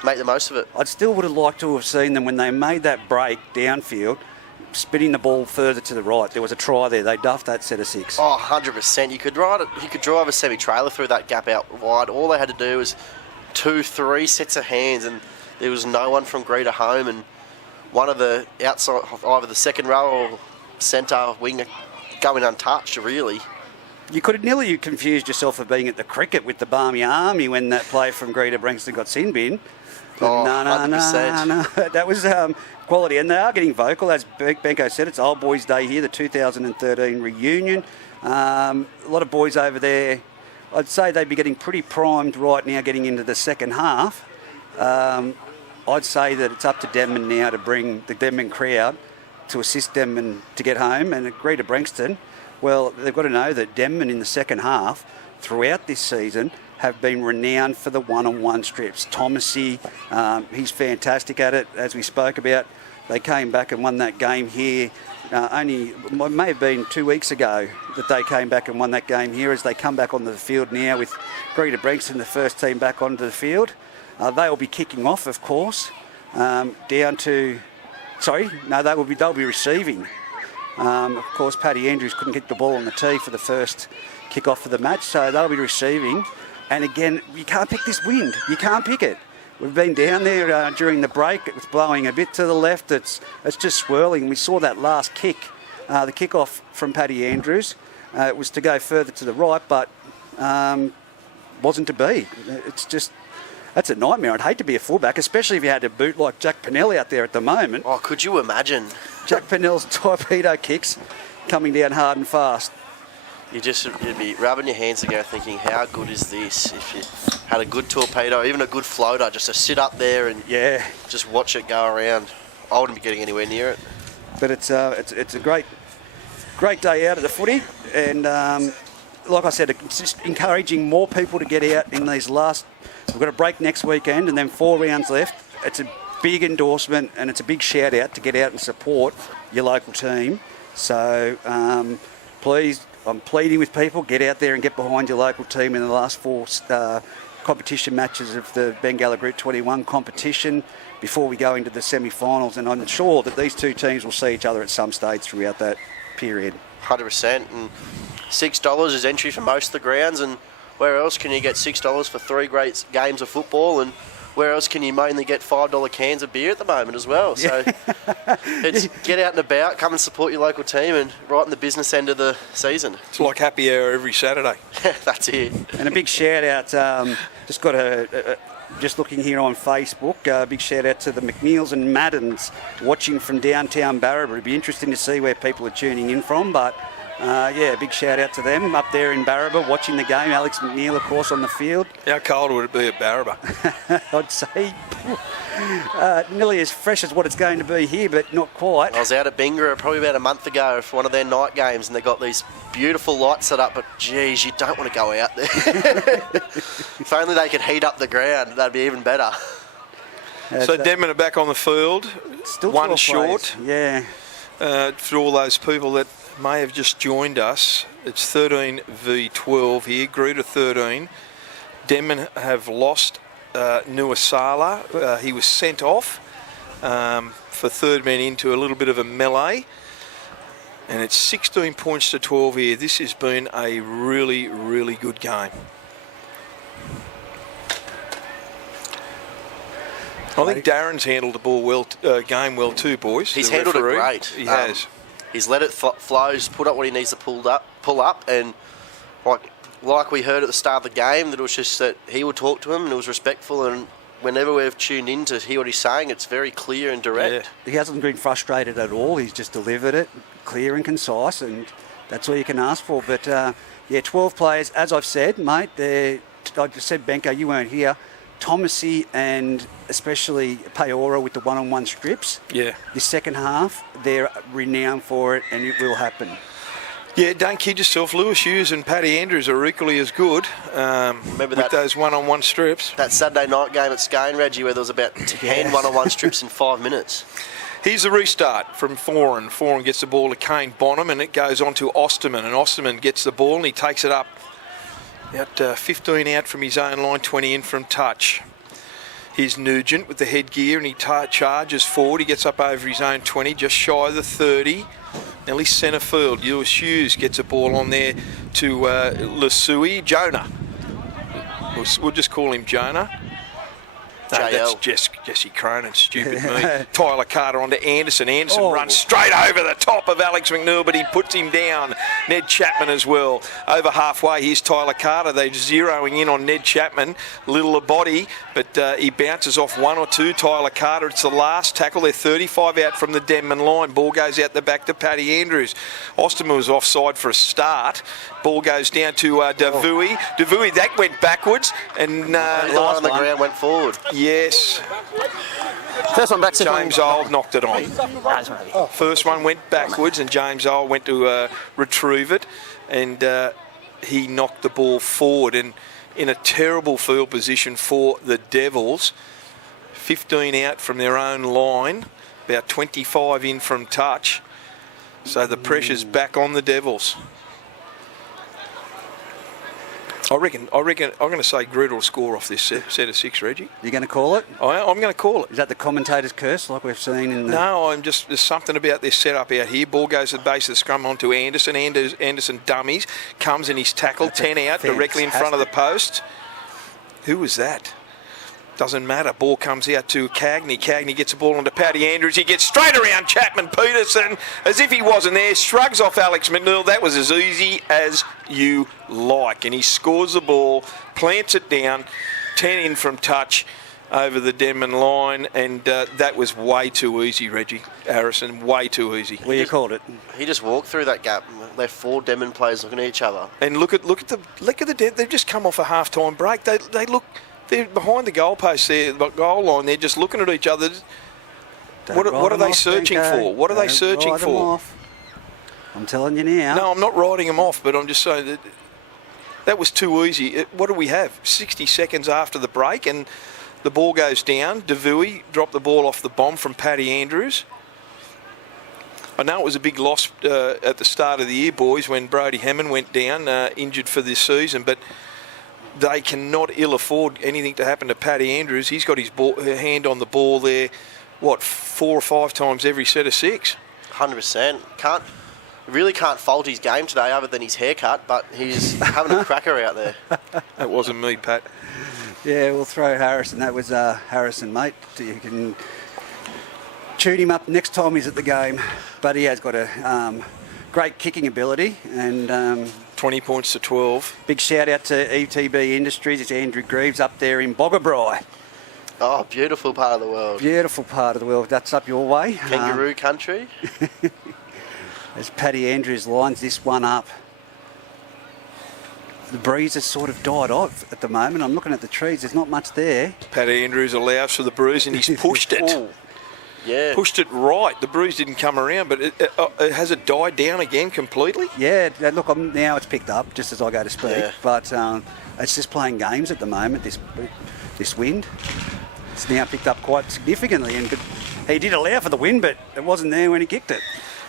make the most of it. I still would have liked to have seen them when they made that break downfield, spinning the ball further to the right. There was a try there. They duffed that set of 6. Oh, 100%. You could drive a semi-trailer through that gap out wide. All they had to do was 2-3 sets of hands, and there was no one from Greta home, and one of the outside, either the second row or centre wing, going untouched, really. You could have nearly confused yourself of being at the cricket with the Barmy Army when that play from Greta Branxton got sin bin. Oh, no. That was quality. And they are getting vocal. As Benko said, it's Old Boys Day here, the 2013 reunion. A lot of boys over there. I'd say they'd be getting pretty primed right now getting into the second half. I'd say that it's up to Denman now to bring the Denman crowd to assist Denman to get home. And Greta Branxton, well, they've got to know that Denman in the second half throughout this season have been renowned for the one-on-one strips. Thomasy, he's fantastic at it, as we spoke about. They came back and won that game here. It may have been 2 weeks ago that they came back and won that game here, as they come back onto the field now with Greta Branxton, the first team, back onto the field. They'll be kicking off, of course, they'll be receiving. Of course, Paddy Andrews couldn't kick the ball on the tee for the first kick-off for the match, so they'll be receiving. And again, you can't pick this wind. You can't pick it. We've been down there during the break. It was blowing a bit to the left. It's just swirling. We saw that last kick, the kick-off from Paddy Andrews. It was to go further to the right, but wasn't to be. That's a nightmare. I'd hate to be a fullback, especially if you had a boot like Jack Pennell out there at the moment. Oh, could you imagine? Jack Pennell's torpedo kicks coming down hard and fast. You'd be rubbing your hands together thinking, how good is this? If you had a good torpedo, even a good floater, just to sit up there and just watch it go around. I wouldn't be getting anywhere near it. But it's a great day out at the footy, and like I said, it's just encouraging more people to get out in these last. We've got a break next weekend and then 4 rounds left. It's a big endorsement and it's a big shout out to get out and support your local team. So please, I'm pleading with people, get out there and get behind your local team in the last 4 competition matches of the Bengalla Group 21 competition before we go into the semi-finals. And I'm sure that these two teams will see each other at some stage throughout that period. 100%. And $6 is entry for most of the grounds, and where else can you get $6 for 3 great games of football, and where else can you mainly get $5 cans of beer at the moment as well? So it's get out and about, come and support your local team, and right in the business end of the season. It's like happy hour every Saturday. That's it. And a big shout out, just looking here on Facebook, a big shout out to the McNeils and Maddens watching from downtown Barraba. It'd be interesting to see where people are tuning in from, but a big shout out to them up there in Barraba watching the game. Alex McNeil, of course, on the field. How cold would it be at Barraba? I'd say nearly as fresh as what it's going to be here, but not quite. I was out at Bengalla probably about a month ago for one of their night games, and they got these beautiful lights set up, but geez, you don't want to go out there. If only they could heat up the ground, that'd be even better. So Denman are back on the field, still one short. Players. Yeah. For all those people that may have just joined us, it's 13 v 12 here. Greta 13. Denman have lost Nuasala. He was sent off for third man into a little bit of a melee. And it's 16 points to 12 here. This has been a really, really good game. I think Darren's handled the game well too, boys. He's handled it great. He has. He's let it flow, just put up what he needs to pull up, and like we heard at the start of the game, that it was just that he would talk to him and it was respectful, and whenever we've tuned in to hear what he's saying, it's very clear and direct. Yeah. He hasn't been frustrated at all. He's just delivered it clear and concise, and that's all you can ask for. But 12 players, as I've said, mate. I just said, Benko, you weren't here. Thomasy and especially Peora with the one-on-one strips. Yeah. The second half, they're renowned for it, and it will happen. Yeah, don't kid yourself. Lewis Hughes and Paddy Andrews are equally as good with those one-on-one strips. That Saturday night game at Scone, Reggie, where there was about 10 one-on-one strips in 5 minutes. Here's the restart from Foran. Foran gets the ball to Kane Bonham, and it goes on to Osterman. And Osterman gets the ball and he takes it up. About 15 out from his own line, 20 in from touch. Here's Nugent with the headgear, and he charges forward. He gets up over his own 20, just shy of the 30. Nearly centre field. Lewis Hughes gets a ball on there to Lasui. Jonah. We'll just call him Jonah. No, that's Jesse Cronin, stupid me. Tyler Carter onto Anderson. Anderson runs straight over the top of Alex McNeil, but he puts him down. Ned Chapman as well. Over halfway, here's Tyler Carter. They're zeroing in on Ned Chapman. Little a body, but he bounces off one or two. Tyler Carter, it's the last tackle. They're 35 out from the Denman line. Ball goes out the back to Paddy Andrews. Osterman was offside for a start. Ball goes down to Davui. Davui, that went backwards. And the one on the ground went forward. Yes. First one back. James Old knocked it on. First one went backwards and James Old went to retrieve it, and he knocked the ball forward, and in a terrible field position for the Devils. 15 out from their own line, about 25 in from touch. So the pressure's back on the Devils. I reckon I'm going to say Greta will score off this set of 6, Reggie. You're going to call it? I'm going to call it. Is that the commentator's curse like we've seen in the... No, there's something about this setup out here. Ball goes to the base of the scrum onto Anderson. Anderson dummies, comes and he's tackled. 10 out, directly in front of the post. Who was that? Doesn't matter. Ball comes out to Cagney. Cagney gets the ball onto Paddy Andrews. He gets straight around Chapman Peterson as if he wasn't there. Shrugs off Alex McNeil. That was as easy as you like. And he scores the ball, plants it down, 10 in from touch over the Denman line. And that was way too easy, Reggie Harrison. Way too easy. Well, you called it. He just walked through that gap. They're 4 Denman players looking at each other. And look at the they've just come off a half-time break. They look... They're behind the goalpost there, the goal line. They're just looking at each other. What are they searching for? What are they searching for? I'm telling you now. No, I'm not writing them off, but I'm just saying that was too easy. What do we have? 60 seconds after the break, and the ball goes down. DeVuey dropped the ball off the bomb from Paddy Andrews. I know it was a big loss at the start of the year, boys, when Brody Hammond went down, injured for this season, but they cannot ill afford anything to happen to Paddy Andrews. He's got his hand on the ball there, 4 or 5 times every set of 6. 100%. Really can't fault his game today other than his haircut, but he's having a cracker out there. That wasn't me, Pat. Yeah, we'll throw Harrison. That was Harrison, mate. You can tune him up next time he's at the game. But he has got a great kicking ability, and 20 points to 12. Big shout out to ETB Industries. It's Andrew Greaves up there in Boggabri. Oh, beautiful part of the world. Beautiful part of the world. That's up your way. Kangaroo country. As Paddy Andrews lines this one up. The breeze has sort of died off at the moment. I'm looking at the trees. There's not much there. Paddy Andrews allows for the bruise, and he's pushed it. Ooh. Yeah. Pushed it right. The bruise didn't come around, but has it died down again completely? Yeah, look, now it's picked up just as I go to speak. Yeah. But it's just playing games at the moment, this wind. It's now picked up quite significantly. But he did allow for the wind, but it wasn't there when he kicked it.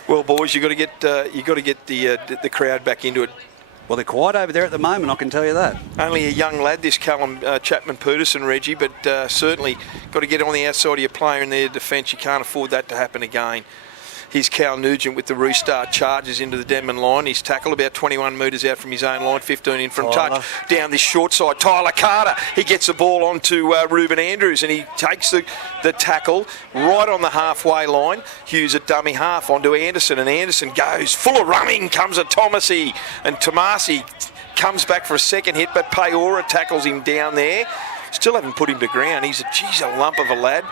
Well, boys, you got to get the crowd back into it. Well, they're quiet over there at the moment, I can tell you that. Only a young lad, this Callum Chapman Peterson, Reggie, but certainly got to get on the outside of your player in their defence. You can't afford that to happen again. Here's Cal Nugent with the restart, charges into the Denman line. He's tackled about 21 metres out from his own line, 15 in from touch. Down this short side, Tyler Carter. He gets the ball onto Ruben Andrews, and he takes the tackle right on the halfway line. Hughes at dummy half onto Anderson, and Anderson goes full of running, comes at Tomasi, and Tomasi comes back for a second hit, but Peora tackles him down there. Still haven't put him to ground. He's a lump of a lad.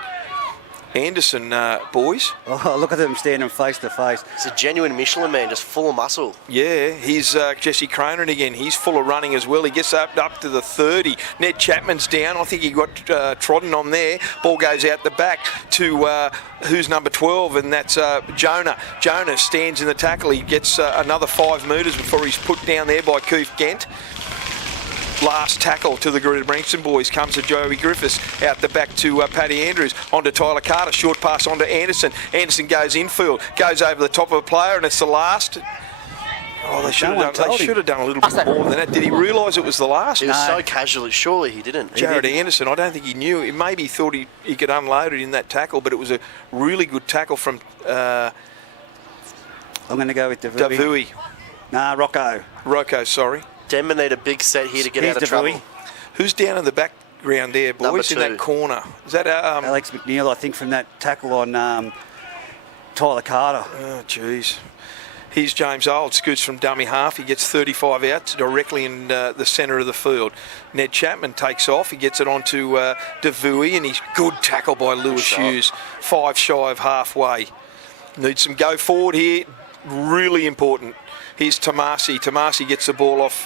Anderson, boys. Oh, look at them standing face to face. He's a genuine Michelin man, just full of muscle. Yeah, he's Jesse Cronin again. He's full of running as well. He gets up to the 30. Ned Chapman's down. I think he got trodden on there. Ball goes out the back to who's number 12, and that's Jonah. Jonah stands in the tackle. He gets another 5 metres before he's put down there by Keith Gent. Last tackle to the Greta Branxton boys comes to Joey Griffiths, out the back to Paddy Andrews, onto Tyler Carter, short pass onto Anderson. Anderson goes infield, goes over the top of a player, and it's the last. Oh, they should have done a little bit more than that. Did he realise it was the last? He was so casual, surely he didn't. Jared Anderson, I don't think he knew. He maybe thought he could unload it in that tackle, but it was a really good tackle from I'm going to go with DeVuey. Nah, Rocco, sorry. Denman need a big set here to get out of trouble. Who's down in the background there, boys, in that corner? Is that Alex McNeil, I think, from that tackle on Tyler Carter. Oh, jeez. Here's James Old, scoots from dummy half. He gets 35 outs directly in the centre of the field. Ned Chapman takes off. He gets it onto DeVuey, and he's good tackle by Lewis Hughes. 5 shy of halfway. Needs some go forward here. Really important. Here's Tomasi. Tomasi gets the ball off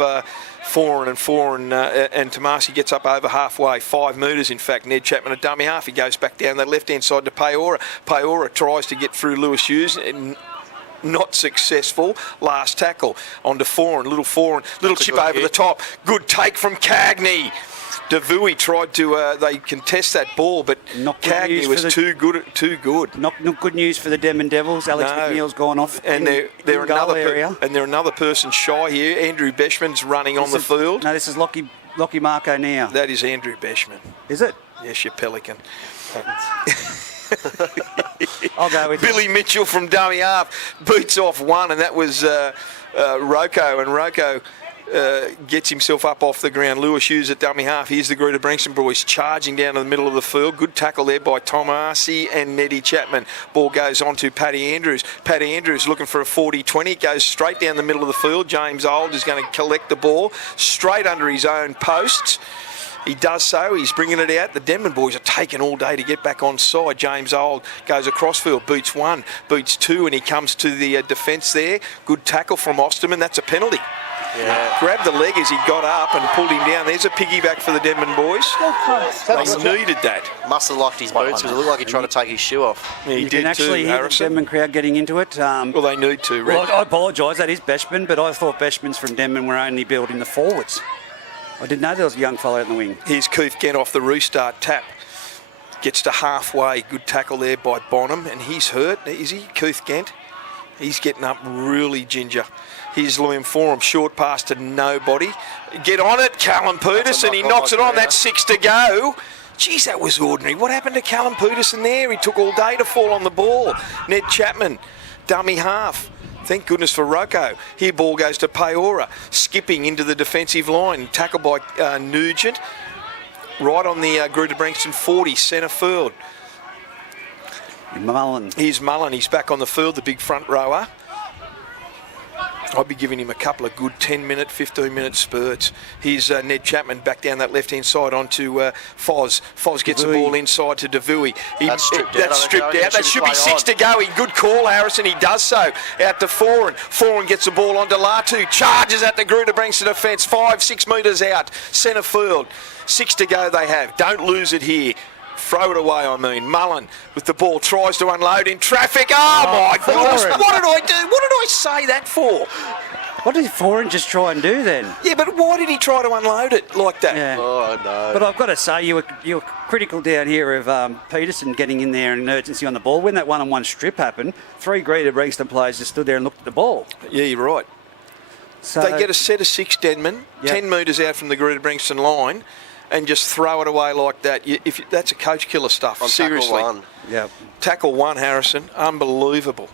Foran, and Tomasi gets up over halfway, 5 metres in fact. Ned Chapman at dummy half. He goes back down the left-hand side to Peora. Peora tries to get through Lewis Hughes. Not successful. Last tackle onto Foran. Little chip over the top. Good take from Cagney. Devui tried to they contest that ball, but Cagney was too good. Not good news for the Denman Devils. Alex McNeil's gone off, and they're another person shy here. Andrew Beshman's running on the field. No, this is Lockie Marco now. That is Andrew Beshman. Is it? Yes, you pelican. I'll go with Billy Mitchell from dummy half beats off one, and that was Rocco, and Rocco gets himself up off the ground. Lewis Hughes at dummy half. Here's the Greta Branxton boys charging down to the middle of the field. Good tackle there by Tomasi and Neddy Chapman. Ball goes on to Paddy Andrews. Paddy Andrews looking for a 40-20. Goes straight down the middle of the field. James Old is going to collect the ball straight under his own posts. He does so. He's bringing it out. The Denman boys are taking all day to get back on side. James Old goes across field, boots 1, boots 2, and he comes to the defence there. Good tackle from Osterman. That's a penalty. Yeah. Grabbed the leg as he got up and pulled him down. There's a piggyback for the Denman boys. They needed that. Must have locked his boots because it looked like he tried to take his shoe off. Yeah, he you did can actually too, hear Harrison. the Denman crowd getting into it. Well, they need to, Reg. Well, I apologise. That is Beshman, but I thought Beshman's from Denman were only building the forwards. I didn't know there was a young fellow in the wing. Here's Keith Gent off the restart tap. Gets to halfway. Good tackle there by Bonham. And he's hurt. Is he, Keith Gent? He's getting up really ginger. Here's Liam Forum. Short pass to nobody. Get on it, Callum Peterson. He knocks it on. That's 6 to go. Geez, that was ordinary. What happened to Callum Peterson there? He took all day to fall on the ball. Ned Chapman, dummy half. Thank goodness for Rocco. Here ball goes to Peora, skipping into the defensive line. Tackled by Nugent. Right on the Greta Branxton 40, centre field. Mullen. Here's Mullen. He's back on the field, the big front rower. I'd be giving him a couple of good 10-minute, 15-minute spurts. Here's Ned Chapman back down that left-hand side onto Foz. Foz gets the ball inside to Devui. That's stripped out. That should be 6 to go. Good call, Harrison. He does so. Out to Foran. Foran gets the ball onto Latu. Charges at the Greta Branxton defence. 5-6 metres out. Centre field. 6 to go they have. Don't lose it here. Throw it away, I mean. Mullen with the ball tries to unload in traffic. Oh my goodness. What did I do? What did I say that for? What did Foran just try and do then? Yeah, but why did he try to unload it like that? Yeah. Oh, no. But I've got to say, you were critical down here of Peterson getting in there and urgency on the ball. When that one-on-one strip happened, 3 Greta Branxton players just stood there and looked at the ball. Yeah, you're right. So They get a set of 6 Denman, 10 metres out from the Greta Branxton line, and just throw it away like that. That's a coach killer stuff. On Seriously. tackle 1. Yeah. Tackle 1, Harrison. Unbelievable.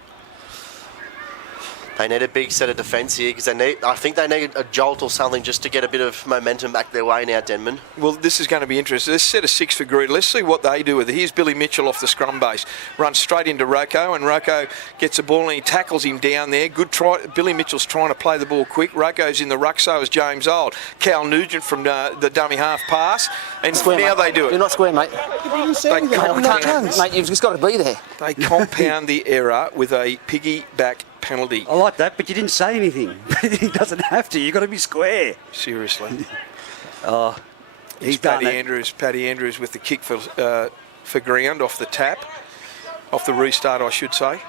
They need a big set of defence here because I think they need a jolt or something just to get a bit of momentum back their way now, Denman. Well, this is going to be interesting. This set of 6 for Greta. Let's see what they do with it. Here's Billy Mitchell off the scrum base. Runs straight into Rocco, and Rocco gets the ball and he tackles him down there. Good try. Billy Mitchell's trying to play the ball quick. Rocco's in the ruck, so is James Old. Cal Nugent from the dummy half pass. And Square, now mate. they do it. You're not square, mate. They Mate, you've just got to be there. They compound the error with a piggyback penalty. I like that, but you didn't say anything. He doesn't have to. You've got to be square. Seriously. He's done Paddy Andrews with the kick for ground off the tap. Off the restart, I should say.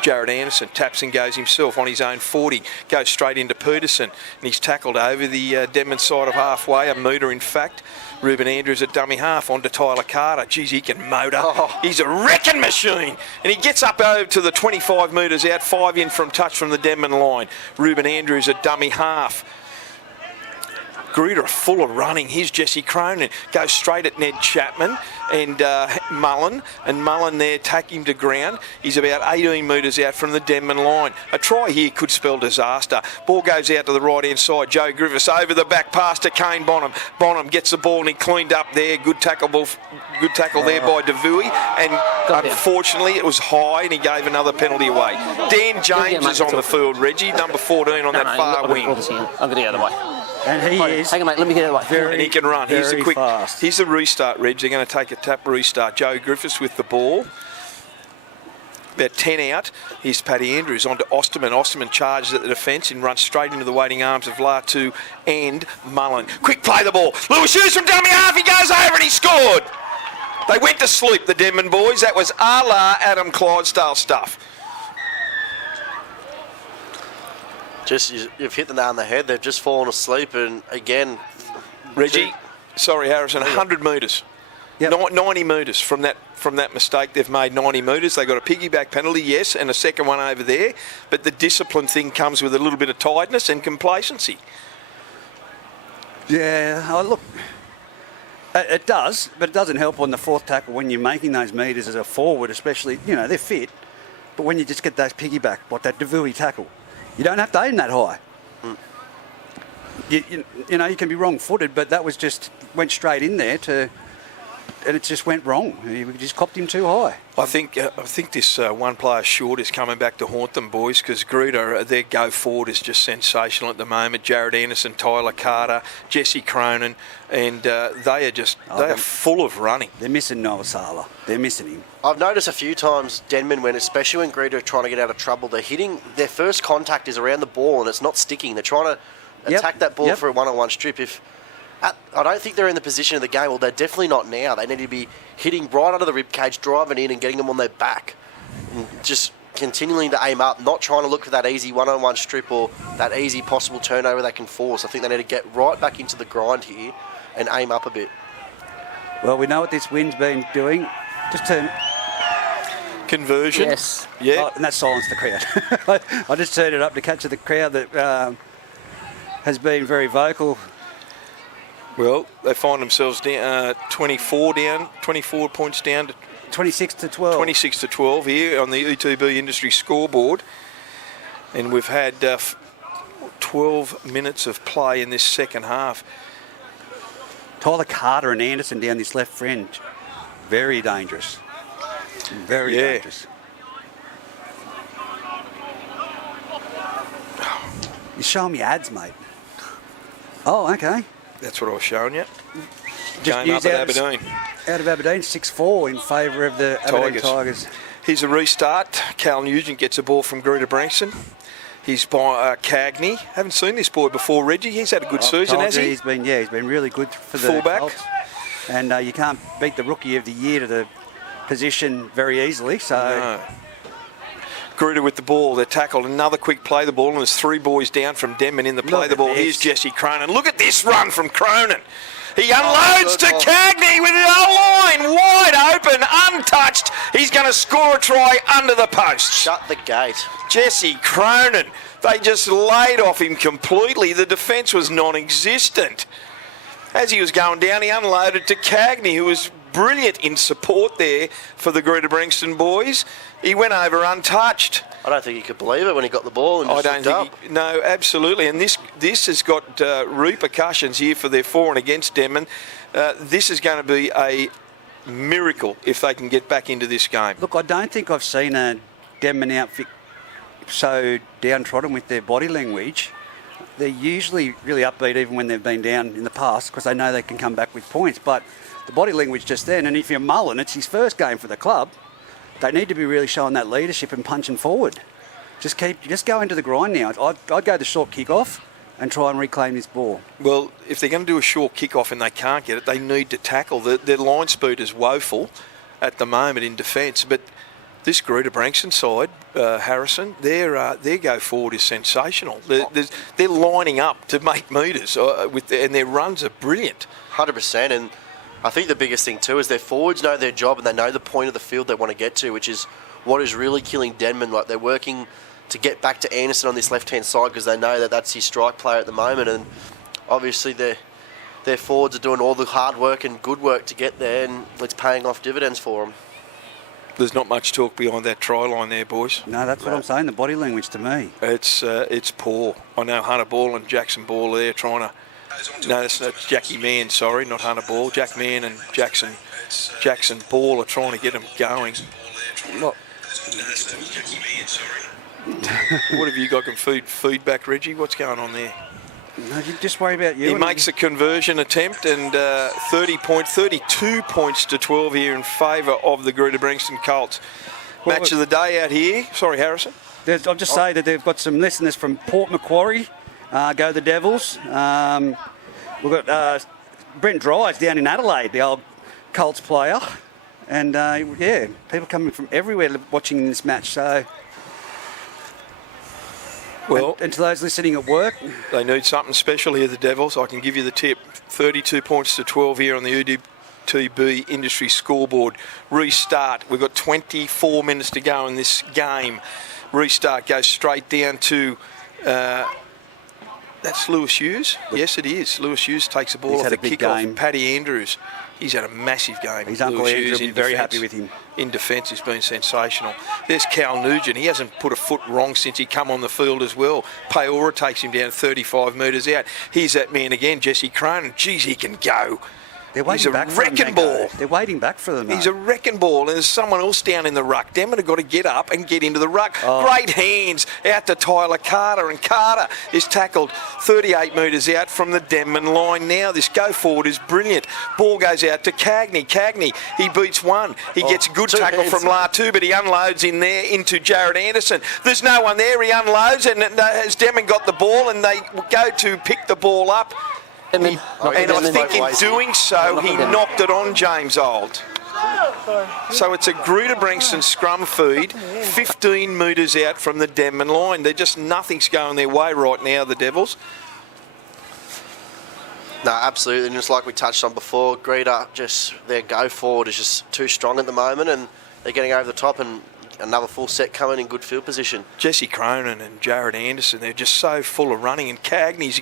Jared Anderson taps and goes himself on his own 40. Goes straight into Peterson. And he's tackled over the Denman side of halfway, a metre in fact. Ruben Andrews at dummy half onto Tyler Carter. Geez, he can motor. He's a wrecking machine. And he gets up over to the 25 metres out, 5 in from touch from the Denman line. Ruben Andrews at dummy half. Greta are full of running. Here's Jesse Cronin. Goes straight at Ned Chapman and Mullen. And Mullen there taking him to ground. He's about 18 metres out from the Denman line. A try here could spell disaster. Ball goes out to the right-hand side. Joe Griffiths over the back pass to Kane Bonham. Bonham gets the ball and he cleaned up there. Good tackle there by Devui. And unfortunately, it was high and he gave another penalty away. Dan James is on the field, Reggie. Number 14 on that far wing. I'm going to get out of the way. And he is. Hang on, mate. Let me get out of the way. And he can run. Here's a quick. Fast. Here's the restart, Reg. They're going to take a tap restart. Joe Griffiths with the ball. about 10 out. Here's Paddy Andrews on to Osterman. Osterman charges at the defence and runs straight into the waiting arms of Latu and Mullen. Quick play the ball. Lewis Hughes from dummy half. He goes over and he scored. They went to sleep, the Denman boys. That was a la Adam Clydesdale stuff. You've hit the nail on the head. They've just fallen asleep, and again, Reggie, sorry Harrison, 100 metres. Yep. 90 metres from that mistake. They've made 90 metres. They got a piggyback penalty, yes, and a second one over there. But the discipline thing comes with a little bit of tiredness and complacency. Yeah, look, it does, but it doesn't help on the fourth tackle when you're making those metres as a forward, especially, you know, they're fit. But when you just get those piggyback, that Devui tackle, you don't have to aim that high. You know, you can be wrong-footed, but that was just went straight in there and it just went wrong. We just copped him too high. I think this one player short is coming back to haunt them, boys, because Greta, their go forward is just sensational at the moment. Jared Anderson, Tyler Carter, Jesse Cronin, and they are full of running. They're missing Noah Sala. They're missing him. I've noticed a few times Denman, especially when Greta are trying to get out of trouble, they're hitting, their first contact is around the ball and it's not sticking. They're trying to attack that ball for a one-on-one strip. I don't think they're in the position of the game. Well, they're definitely not now. They need to be hitting right under the rib cage, driving in and getting them on their back. And just continuing to aim up, not trying to look for that easy one-on-one strip or that easy possible turnover they can force. I think they need to get right back into the grind here and aim up a bit. Well, we know what this wind's been doing. Just turn... Conversion. Yes. Yeah. Oh, and that silenced the crowd. I just turned it up to capture the crowd that has been very vocal. Well, they find themselves down 24 points down to 26 to 12. 26 to 12 here on the ETB Industry scoreboard. And we've had 12 minutes of play in this second half. Tyler Carter and Anderson down this left fringe. Very dangerous. Very dangerous. You're showing me ads, mate. Oh, okay. That's what I was showing you. Just Game up at Aberdeen. Out of Aberdeen, 6-4 in favour of the Aberdeen Tigers. Here's a restart. Cal Nugent gets a ball from Greta Branxton. He's by Cagney. Haven't seen this boy before, Reggie. He's had a good season, has he? He's been really good for the fullback. Colts. And you can't beat the Rookie of the Year to the position very easily. So. No. Greta with the ball. They're tackled. Another quick play the ball, and there's three boys down from Denman in the play the ball. Here's Jesse Cronin. Look at this run from Cronin. He unloads to Cagney with the line wide open, untouched. He's going to score a try under the post. Shut the gate. Jesse Cronin. They just laid off him completely. The defence was non-existent. As he was going down, he unloaded to Cagney, who was brilliant in support there for the Greta Branxton boys. He went over untouched. I don't think he could believe it when he got the ball and just looked up. No, absolutely. And this has got repercussions here for their for and against Denman. This is going to be a miracle if they can get back into this game. Look, I don't think I've seen a Denman outfit so downtrodden with their body language. They're usually really upbeat even when they've been down in the past because they know they can come back with points. But the body language just then, and if you're Mullen, it's his first game for the club. They need to be really showing that leadership and punching forward. Just go into the grind now. I'd go the short kick off and try and reclaim this ball. Well, if they're going to do a short kick off and they can't get it, they need to tackle. Their line speed is woeful at the moment in defence. But this Greta Branxton side, Harrison, their go forward is sensational. They're lining up to make metres, and their runs are brilliant. 100%. And I think the biggest thing too is their forwards know their job and they know the point of the field they want to get to, which is what is really killing Denman. Like, they're working to get back to Anderson on this left-hand side because they know that that's his strike player at the moment, and obviously their forwards are doing all the hard work and good work to get there, and it's paying off dividends for them. There's not much talk behind that try line there, boys. No, that's what I'm saying, the body language to me. It's poor. I know Hunter Ball and Jackson Ball there trying to... No, that's Jackie Mann, sorry, not Hunter Ball. Jack Mann and Jackson Ball are trying to get them going. Look. What have you got? Feedback, Reggie? What's going on there? No, you just worry about you. He makes a conversion attempt, and 32 points to 12 here in favour of the Greta Branxton Colts. Match of the day out here. Sorry, Harrison. I'll just say that they've got some listeners from Port Macquarie. Go the Devils. We've got Brent Dry's down in Adelaide, the old Colts player. And, people coming from everywhere watching this match. So, Well, and to those listening at work, they need something special here, the Devils. I can give you the tip. 32 points to 12 here on the UDTB industry scoreboard. Restart. We've got 24 minutes to go in this game. Restart goes straight down to... that's Lewis Hughes. Yes, it is. Lewis Hughes takes the ball He's off had the a big kick-off. game. Paddy Andrews. He's had a massive game. His uncle Lewis Andrew Hughes will be in very defence. happy with him. In defence, he's been sensational. There's Cal Nugent. He hasn't put a foot wrong since he come on the field as well. Peora takes him down 35 metres out. Here's that man again, Jesse Cronin. Geez, he can go. They're waiting back for him. He's a wrecking ball. They're waiting back for them. He's a wrecking ball, and there's someone else down in the ruck. Denman have got to get up and get into the ruck. Oh. Great hands out to Tyler Carter, and Carter is tackled 38 metres out from the Denman line. Now this go forward is brilliant. Ball goes out to Cagney. Cagney, he beats one. He gets a good tackle from Latu, but he unloads in there into Jared Anderson. There's no one there. He unloads, and has Denman got the ball, and they go to pick the ball up. And I think in doing so, he knocked it on James Old. So it's a Greta Branxton scrum feed, 15 metres out from the Denman line. They're just nothing's going their way right now, the Devils. No, absolutely. And just like we touched on before, Greta, just their go forward is just too strong at the moment, and they're getting over the top, and another full set coming in good field position. Jesse Cronin and Jared Anderson, they're just so full of running, and Cagney's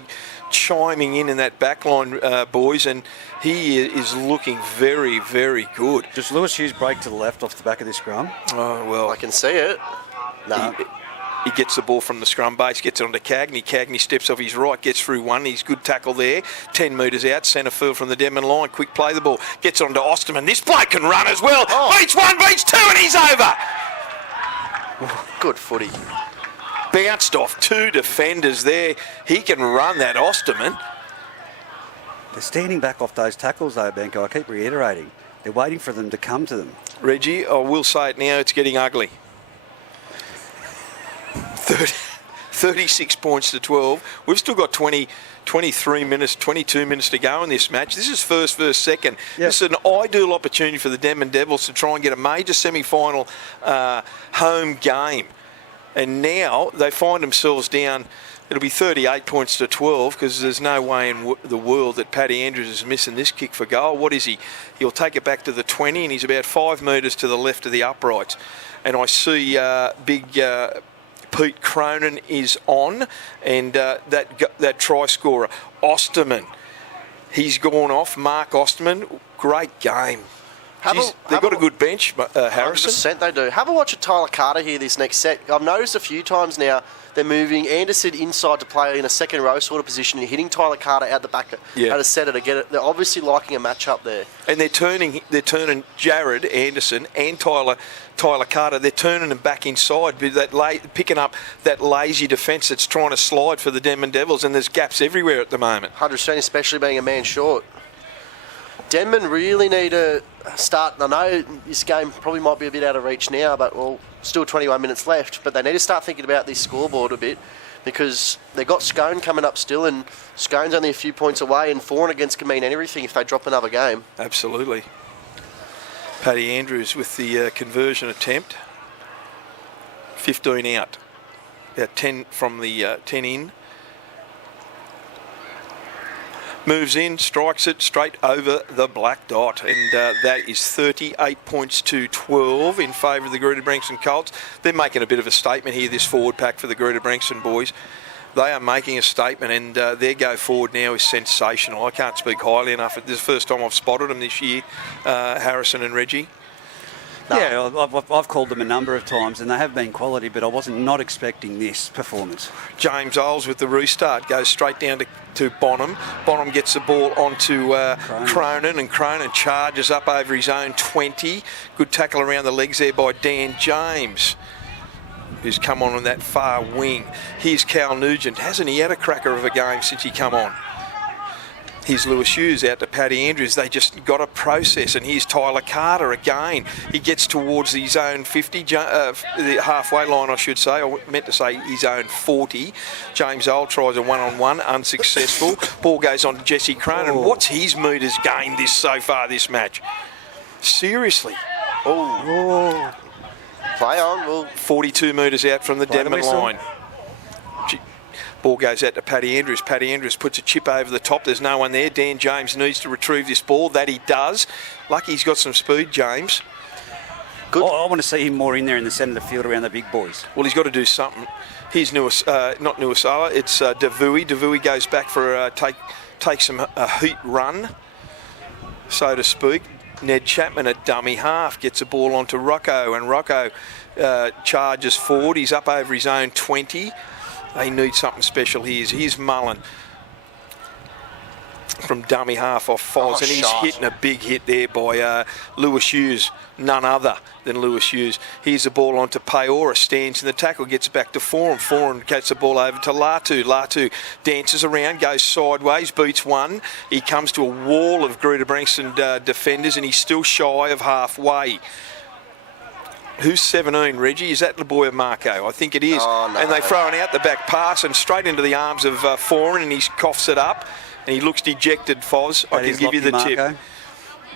chiming in that backline, boys, and he is looking very, very good. Does Lewis Hughes break to the left off the back of this scrum? Oh, well. I can see it. No. He gets the ball from the scrum base, gets it onto Cagney. Cagney steps off his right, gets through one. He's good tackle there. 10 metres out, centre field from the Denman line. Quick play the ball. Gets on to Osterman. This bloke can run as well. Oh. Beats one, beats two, and he's over. Good footy. Bounced off two defenders there. He can run that Osterman. They're standing back off those tackles though, Benko. I keep reiterating. They're waiting for them to come to them. Reggie, I will say it now, it's getting ugly. 36 points to 12. We've still got 23 minutes, 22 minutes to go in this match. This is first versus second. Yep. This is an ideal opportunity for the Denman Devils to try and get a major semi-final home game. And now they find themselves down. It'll be 38 points to 12 because there's no way in the world that Paddy Andrews is missing this kick for goal. What is he? He'll take it back to the 20, and he's about 5 metres to the left of the uprights. And I see big Pete Cronin is on, and that try scorer, Osterman, he's gone off. Mark Osterman, great game. They've got a good bench, Harrison. 100% they do. Have a watch of Tyler Carter here this next set. I've noticed a few times now they're moving Anderson inside to play in a second row sort of position and hitting Tyler Carter out the back at a setter to get it. They're obviously liking a match up there. And they're turning Jared Anderson and Tyler Carter. They're turning them back inside, picking up that lazy defence that's trying to slide for the Denman Devils. And there's gaps everywhere at the moment. 100%, especially being a man short. Denman really need to start. I know this game probably might be a bit out of reach now, but still 21 minutes left. But they need to start thinking about this scoreboard a bit because they've got Scone coming up still, and Scone's only a few points away, and 4 against can mean anything if they drop another game. Absolutely. Paddy Andrews with the conversion attempt. 15 out. About 10 from the 10 in. Moves in, strikes it straight over the black dot, and that is 38 points to 12 in favour of the Greta Branxton Colts. They're making a bit of a statement here, this forward pack for the Greta Branxton boys. They are making a statement, and their go forward now is sensational. I can't speak highly enough. This is the first time I've spotted them this year, Harrison and Reggie. No. Yeah, I've called them a number of times, and they have been quality, but I wasn't not expecting this performance. James Oles with the restart goes straight down to Bonham. Bonham gets the ball onto Cronin, and Cronin charges up over his own 20. Good tackle around the legs there by Dan James, who's come on that far wing. Here's Cal Nugent. Hasn't he had a cracker of a game since he come on? Here's Lewis Hughes out to Paddy Andrews. They just got a process. And here's Tyler Carter again. He gets towards his own 50, the halfway line, I should say. I meant to say his own 40. James Old tries a one-on-one, unsuccessful. Ball goes on to Jesse Cronin. What's his meters gained so far this match? Seriously. Oh. Play on. Well, 42 metres out from the Denman line. Ball goes out to Paddy Andrews. Paddy Andrews puts a chip over the top. There's no one there. Dan James needs to retrieve this ball. That he does. Lucky he's got some speed, James. Good. I want to see him more in there in the centre of the field around the big boys. Well, he's got to do something. Here's not Nuasala. It's Davui. Davui goes back for takes a heat run, so to speak. Ned Chapman at dummy half gets a ball onto Rocco, and Rocco charges forward. He's up over his own 20. They need something special. Here's Mullen from dummy half off Foz, and he's hitting a big hit there by Lewis Hughes, none other than Lewis Hughes. Here's the ball onto Peora, stands in the tackle, gets back to Foran. Foran gets the ball over to Latu. Latu dances around, goes sideways, beats one. He comes to a wall of Greta Branxton defenders, and he's still shy of halfway. Who's 17, Reggie? Is that the boy of Marco? I think it is. Oh, no. And they throw an out the back pass and straight into the arms of Foran, and he coughs it up. And he looks dejected, Foz. I can give you the tip.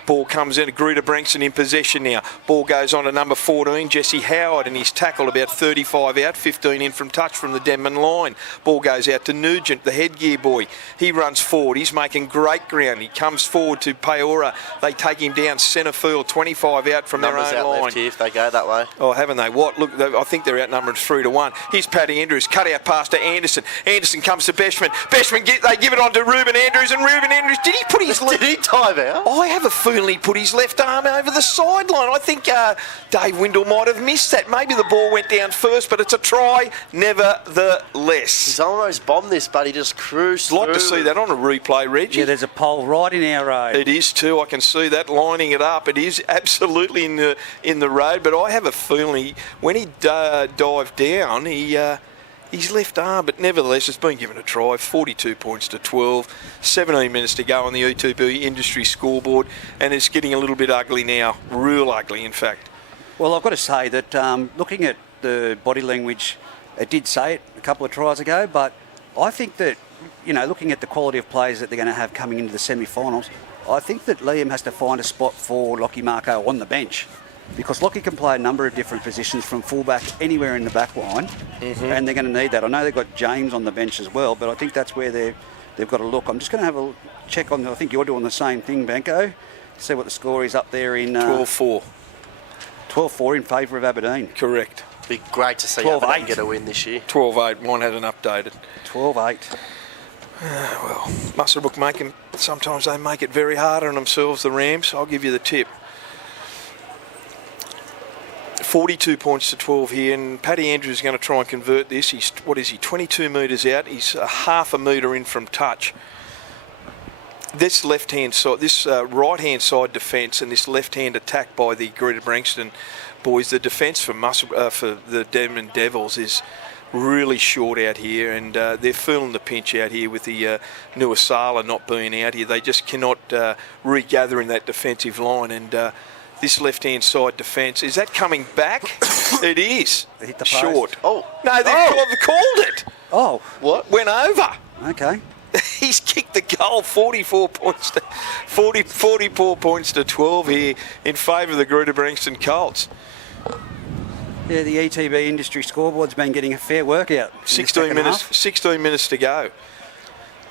Ball comes in, Greta Branxton in possession now. Ball goes on to number 14, Jesse Howard, and he's tackled about 35 out, 15 in from touch from the Denman line. Ball goes out to Nugent, the headgear boy. He runs forward. He's making great ground. He comes forward to Peora. They take him down centre field, 25 out from numbers their own out line. left here if they go that way. Oh, haven't they? What? Look, I think they're outnumbered 3-1. Here's Paddy Andrews, cut out pass to Anderson. Anderson comes to Beshman. Beshman, they give it on to Ruben Andrews, and Ruben Andrews, did he put his... Did he time out? I have a feeling he put his left arm over the sideline. I think Dave Windle might have missed that. Maybe the ball went down first, but it's a try nevertheless. He's almost bombed this, but he just cruised I'd like to see that on a replay, Reggie. Yeah, there's a pole right in our road. It is too. I can see that lining it up. It is absolutely in the road, but I have a feeling when he dived down, his left arm, but nevertheless, it's been given a try. 42 points to 12. 17 minutes to go on the E2B industry scoreboard, and it's getting a little bit ugly now. Real ugly, in fact. Well, I've got to say that looking at the body language, it did say it a couple of tries ago, but I think that, looking at the quality of players that they're going to have coming into the semi-finals, I think that Liam has to find a spot for Lockie Marco on the bench. Because Lockie can play a number of different positions from fullback anywhere in the back line, and they're going to need that. I know they've got James on the bench as well, but I think that's where they've got to look. I'm just going to have a check on, I think you're doing the same thing, Benko, see what the score is up there in... 12-4. 12-4 in favour of Aberdeen. Correct. Be great to see 12-8. Aberdeen get a win this year. 12-8. Mine hasn't updated. 12-8. Well, Muswellbrook sometimes they make it very hard on themselves, the Rams. I'll give you the tip. 42 points to 12 here, and Paddy Andrews is going to try and convert this. He's 22 metres out. He's half a metre in from touch. This left-hand side, this right-hand side defence, and this left-hand attack by the Greta Branxton boys, the defence for the Denman Devils is really short out here, and they're feeling the pinch out here with the Nuasala not being out here. They just cannot regather in that defensive line, and this left-hand side defence, is that coming back? It is. They hit the post. Short. Oh. No, they've called it. Oh. What? Went over. Okay. He's kicked the goal, 44 points to 12 here in favour of the Greta Branxton Colts. Yeah, the ETB industry scoreboard's been getting a fair workout. 16 minutes to go.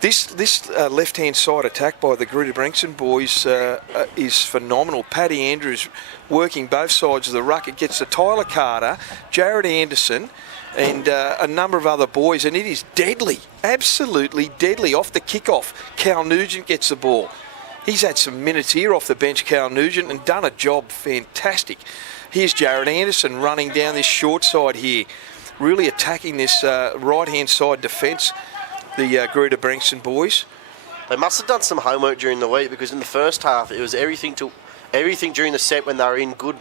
This left-hand side attack by the Greta Branxton boys is phenomenal. Paddy Andrews working both sides of the ruck. It gets to Tyler Carter, Jared Anderson, and a number of other boys, and it is deadly, absolutely deadly. Off the kickoff, Cal Nugent gets the ball. He's had some minutes here off the bench, Cal Nugent, and done a job fantastic. Here's Jared Anderson running down this short side here, really attacking this right-hand side defence. The Greta Branxton boys. They must have done some homework during the week, because in the first half it was everything during the set when they were in good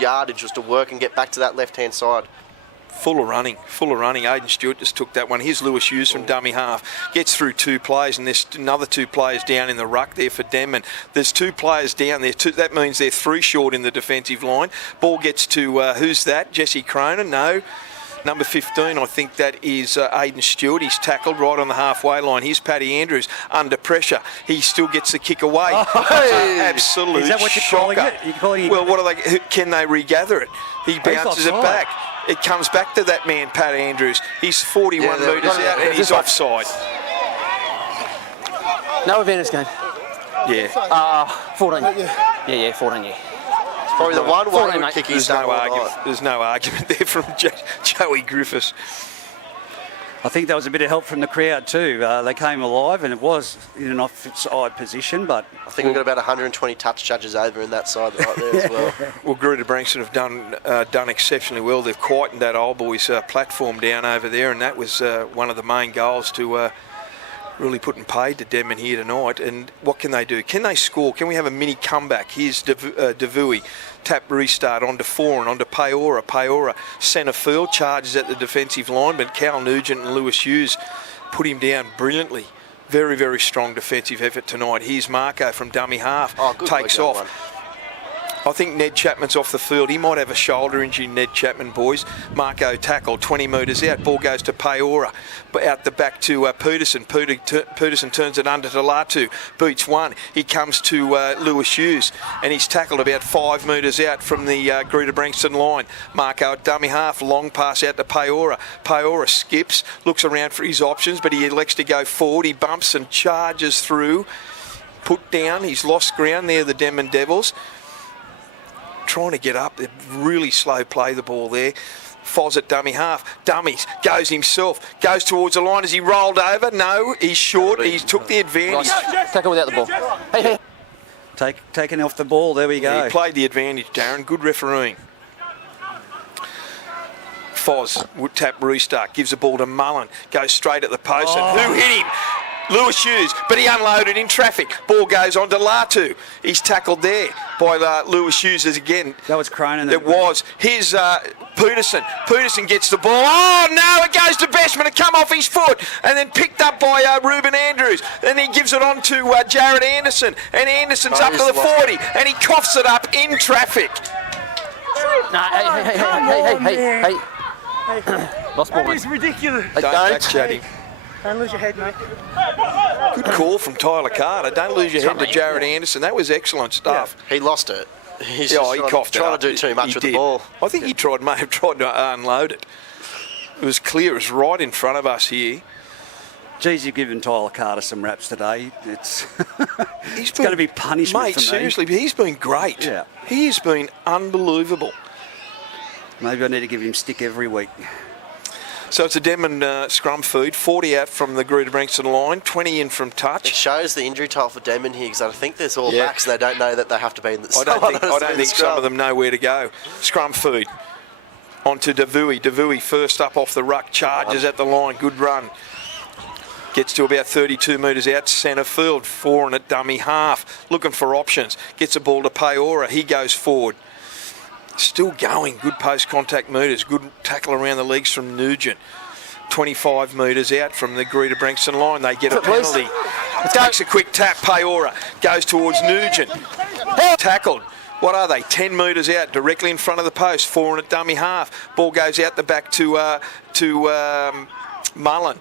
yardage was to work and get back to that left-hand side. Full of running. Aidan Stewart just took that one. Here's Lewis Hughes from dummy half. Gets through 2 players, and there's another 2 players down in the ruck there for Denman. There's 2 players down there. That means they're 3 short in the defensive line. Ball gets to, who's that? Jesse Cronin? No. Number 15, I think that is Aidan Stewart. He's tackled right on the halfway line. Here's Paddy Andrews under pressure. He still gets the kick away. Absolute Is that what you're calling it? You're calling it? Well, what are they? Can they regather it? He bounces it back. It comes back to that man, Pat Andrews. He's 41 metres out and he's offside. No advantage game. Yeah. 14. Yeah, 14, yeah. Probably the one 14, way mate. kick he's done. There's no argument there from Joey Griffiths. I think there was a bit of help from the crowd too. They came alive, and it was in an offside position, but I think we've got about 120 touch judges over in that side right there as well. Well, Greta Branxton have done exceptionally well. They've quietened that old boys platform down over there, and that was one of the main goals to really putting paid to Denman here tonight. And what can they do? Can they score? Can we have a mini comeback? Here's Devui. Tap restart onto Foran, onto Paora. Paora centre field, charges at the defensive line, but Cal Nugent and Lewis Hughes put him down brilliantly. Very, very strong defensive effort tonight. Here's Marco from dummy half. Takes off. One. I think Ned Chapman's off the field. He might have a shoulder injury, Ned Chapman, boys. Marco tackled, 20 metres out. Ball goes to Paora. Out the back to Peterson. Peterson turns it under to Latu. Beats one. He comes to Lewis Hughes, and he's tackled about 5 metres out from the Greta Branxton line. Marco at dummy half. Long pass out to Paora. Paora skips, looks around for his options, but he elects to go forward. He bumps and charges through. Put down. He's lost ground there, the Denman Devils. Trying to get up. They really slow play the ball there. Foz at dummy half. Dummies. Goes himself. Goes towards the line. Has he rolled over? No. He's short. He's took the advantage. Tackle without the ball. Hey. taken off the ball. There we go. He played the advantage, Darren. Good refereeing. Foz would tap restart. Gives the ball to Mullen. Goes straight at the post. And who hit him? Lewis Hughes, but he unloaded in traffic. Ball goes on to Latu. He's tackled there by Lewis Hughes again. That was Cronin. It was. Here's Peterson. Peterson gets the ball. Oh, no, it goes to Bestman. It come off his foot and then picked up by Ruben Andrews. And he gives it on to Jared Anderson. And Anderson's up to the 40 and he coughs it up in traffic. No, hey. Lost ball, mate. It's ridiculous. Don't backchat him. Don't lose your head, mate. Good call from Tyler Carter. Don't lose your head to Jared Anderson. That was excellent stuff. He lost it. He's he just coughed it trying up. to do too much He with did. the ball. I think he may have tried to unload it. It was clear. It was right in front of us here. Geez, you've given Tyler Carter some raps today. It's He's going to be punishment mate, for me. seriously, he's been great. Yeah. He has been unbelievable. Maybe I need to give him stick every week. So it's a Denman scrum feed, 40 out from the Greta Branxton line, 20 in from It touch. shows the injury toll for Denman here because I think there's all Yeah. backs and they don't know that they have to be in the I don't think some of them know where to go. Scrum feed. On to Devui. Devui first up off the ruck, charges at the line, good run. Gets to about 32 metres out, centre field, 4 and a dummy half. Looking for options. Gets a ball to Paora. He goes forward. Still going. Good post-contact metres. Good tackle around the legs from Nugent. 25 metres out from the Greta Branxton line. They get a penalty. Takes a quick tap. Paora goes towards Nugent. Tackled. What are they? 10 metres out, directly in front of the post. 4 and a dummy half. Ball goes out the back to Mullen.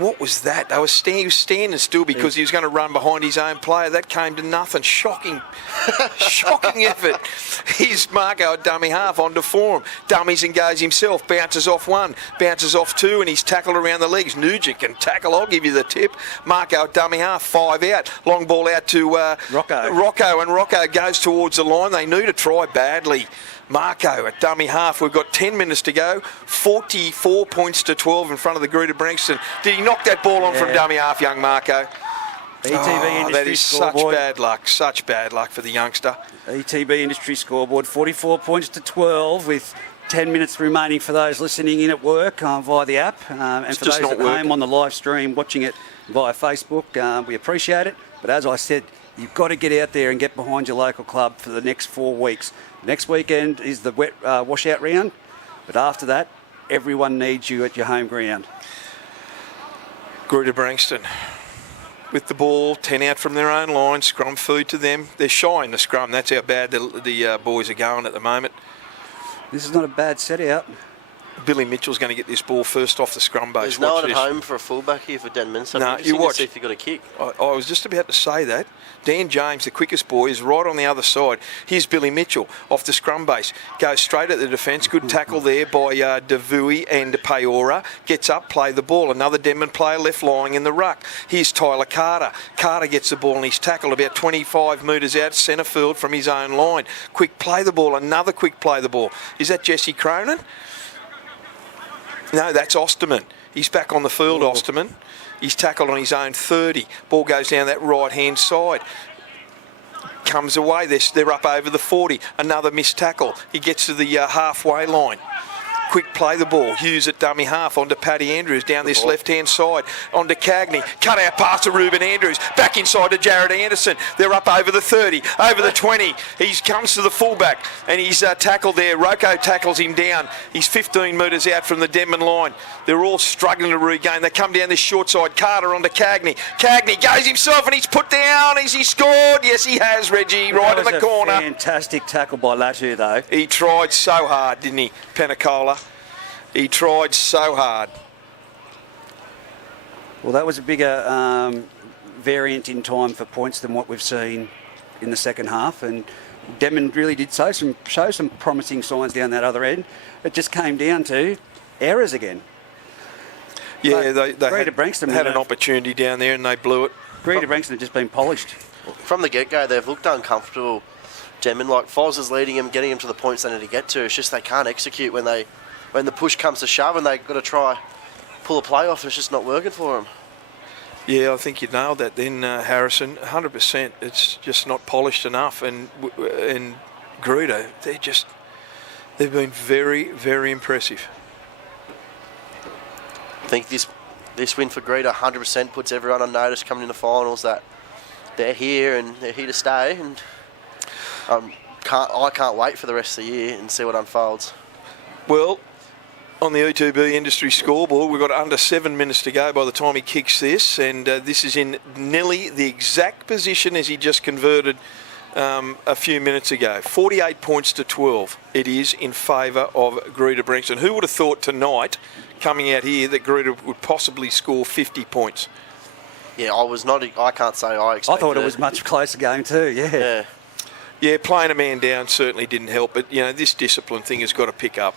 What was that? He was standing still because he was going to run behind his own player. That came to nothing. Shocking effort. Here's Marco at dummy half onto form. Dummies and goes himself. Bounces off one. Bounces off two, and he's tackled around the legs. Nugent can tackle. I'll give you the tip. Marco at dummy half. 5 out. Long ball out to Rocco, and Rocco goes towards the line. They need a try badly. Marco at dummy half. We've got 10 minutes to go. 44 points to 12 in front of the Greta Branxton. Did he knock that ball on from dummy half, young Marco? ETB Industry that is scoreboard. Such bad luck for the youngster. ETB Industry scoreboard, 44 points to 12 with 10 minutes remaining for those listening in at work via the app. And It's for just those not at home working. on the live stream watching it via Facebook, we appreciate it. But as I said, you've got to get out there and get behind your local club for the next 4 weeks. Next weekend is the wet washout round, but after that, everyone needs you at your home ground. Greta Branxton with the ball, 10 out from their own line, scrum food to them. They're shy in the scrum. That's how bad the boys are going at the moment. This is not a bad set out. Billy Mitchell's going to get this ball first off the scrum base. There's no one at home for a fullback here for Denman, so No, it's you interesting to watch. see if he got a kick. I was just about to say that. Dan James, the quickest boy, is right on the other side. Here's Billy Mitchell off the scrum base. Goes straight at the defence. Good tackle there by Devui and Peora. Gets up, play the ball. Another Denman player left lying in the ruck. Here's Tyler Carter. Carter gets the ball and he's tackled about 25 metres out centre field from his own line. Quick play the ball. Another quick play the ball. Is that Jesse Cronin? No, that's Osterman. He's back on the field, Osterman. He's tackled on his own 30. Ball goes down that right-hand side. Comes away. They're up over the 40. Another missed tackle. He gets to the halfway line. Quick play the ball. Hughes at dummy half onto Paddy Andrews down this left-hand side. Onto Cagney. Cut out pass to Ruben Andrews. Back inside to Jared Anderson. They're up over the 30, over the 20. He comes to the fullback and he's tackled there. Rocco tackles him down. He's 15 metres out from the Denman line. They're all struggling to regain. They come down this short side. Carter onto Cagney. Cagney goes himself and he's put down. Has he scored? Yes, he has, Reggie. Right in the corner. Fantastic tackle by Latu, though. He tried so hard, didn't he, Penicola? He tried so hard. Well, that was a bigger variant in time for points than what we've seen in the second half, and Denman really did show some promising signs down that other end. It just came down to errors again. Yeah, they Greta Branxton had an opportunity down there and they blew it. Greta Branxton had just been polished. From the get-go, they've looked uncomfortable. Denman, like Foz is leading them, getting them to the points they need to get to. It's just they can't execute when the push comes to shove and they've got to try pull a play off. It's just not working for them. Yeah, I think you nailed that then, Harrison. 100%. It's just not polished enough. And Greta, they've been very, very impressive. I think this win for Greta 100% puts everyone on notice coming in the finals that they're here and they're here to stay. And I can't wait for the rest of the year and see what unfolds. Well, on the E2B industry scoreboard, we've got under 7 minutes to go by the time he kicks this, and this is in nearly the exact position as he just converted a few minutes ago. 48 points to 12. It is in favour of Greta Branxton. Who would have thought tonight, coming out here, that Greta would possibly score 50 points? Yeah, I can't say I expected I thought it was a much closer game too, yeah. Yeah, playing a man down certainly didn't help, but, you know, this discipline thing has got to pick up.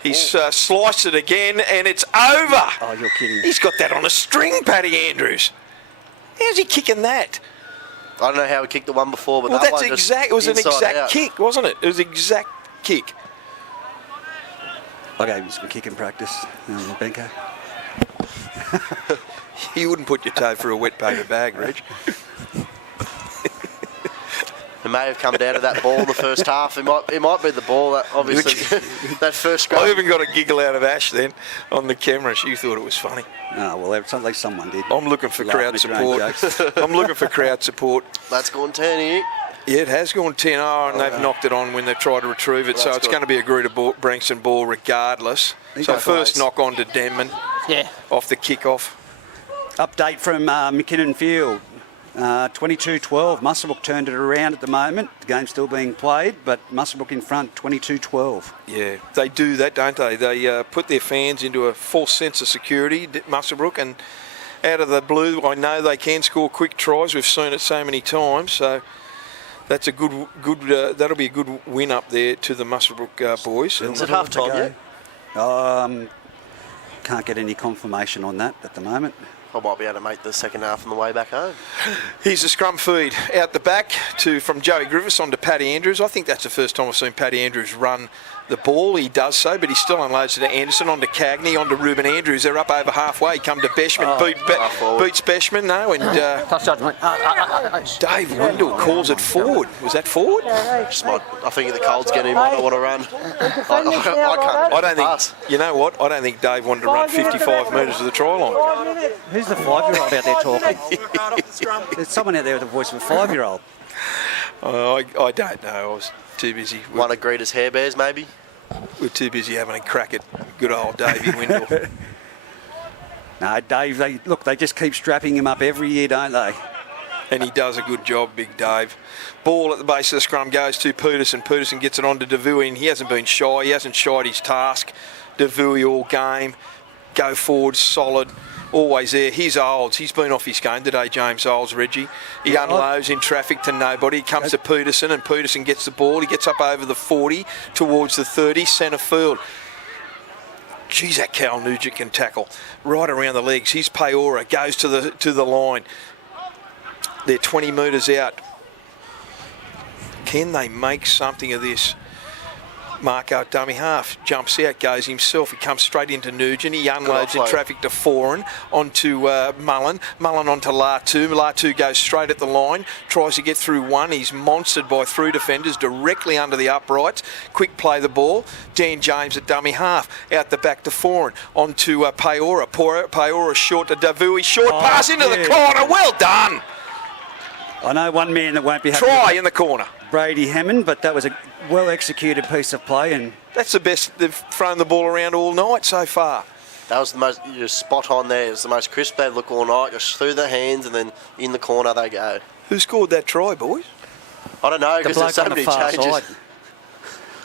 He's sliced it again, and it's over. Oh, you're kidding. He's got that on a string, Paddy Andrews. How's he kicking that? I don't know how he kicked the one before, but Well, that that's one just exact. It was an inside exact out. kick, wasn't it? It was an exact kick. I gave him some kicking practice, Benko. You wouldn't put your toe through a wet paper bag, Reg. It may have come down to that ball in the first half. It might be the ball that obviously that first scrum. I even got a giggle out of Ash then on the camera. She thought it was funny. No, well, at least someone did. I'm looking for Laughing crowd at your own support. jokes. I'm looking for crowd support. That's gone 10 here. Yeah, it has gone 10. Oh, and they've knocked it on when they've tried to retrieve it. Well, So that's it's good. going to be a Greta Branxton ball regardless. So first knock on to Denman off the kick-off. Update from McKinnon Field. 22-12. Muswellbrook turned it around at the moment. The game's still being played, but Muswellbrook in front, 22-12. Yeah, they do that, don't they? They put their fans into a false sense of security, Muswellbrook, and out of the blue, I know they can score quick tries. We've seen it so many times, so that's a good. That'll be a good win up there to the Muswellbrook boys. Is it half time yet? Can't get any confirmation on that at the moment. I might be able to make the second half on the way back home. Here's the scrum feed out the back from Joey Griffiths on to Paddy Andrews. I think that's the first time I've seen Paddy Andrews run the ball. He does so, but he still unloads it to Anderson, on to Cagney, on to Ruben Andrews. They're up over halfway. Come to Beshman, beats Beshman, no, and Touch judgment. Dave Wendell calls it forward. Was that forward? I think the cold's getting him. I don't want to run. I can't pass. You know what? I don't think Dave wanted to run 55 metres to the try line. Who's the 5-year-old out there talking? There's someone out there with the voice of a 5-year-old. I don't know. I was too busy. One of Greta's hair bears, maybe. We're too busy having a crack at good old Davey Windle. No, Dave, they just keep strapping him up every year, don't they? And he does a good job, Big Dave. Ball at the base of the scrum goes to Peterson. Peterson gets it on to Devui, and he hasn't been shy. He hasn't shied his task. Devui all game. Go forward, solid. Always there. Here's Olds. He's been off his game today, James Olds, Reggie. He unloads in traffic to nobody. He comes to Peterson, and Peterson gets the ball. He gets up over the 40 towards the 30, centre field. Geez, that Cal Nugent can tackle right around the legs. Here's Paora, goes to the line. They're 20 metres out. Can they make something of this? Marco dummy half jumps out, goes himself. He comes straight into Nugent. He unloads in traffic to Foran, onto Mullen. Mullen onto Latu. Latu goes straight at the line, tries to get through one. He's monstered by 3 defenders directly under the uprights. Quick play the ball. Dan James at dummy half. Out the back to Foran. Onto Paora. Paora short to Devui. Short pass into the corner. Well done. I know one man that won't be happy. Try in the corner. Brady Hammond, but that was a well-executed piece of play. And that's the best they've thrown the ball around all night so far. That was the most, you're spot on there. It was the most crisp they've looked all night. Just through the hands and then in the corner they go. Who scored that try, boys? I don't know, because there's so many changes. Side.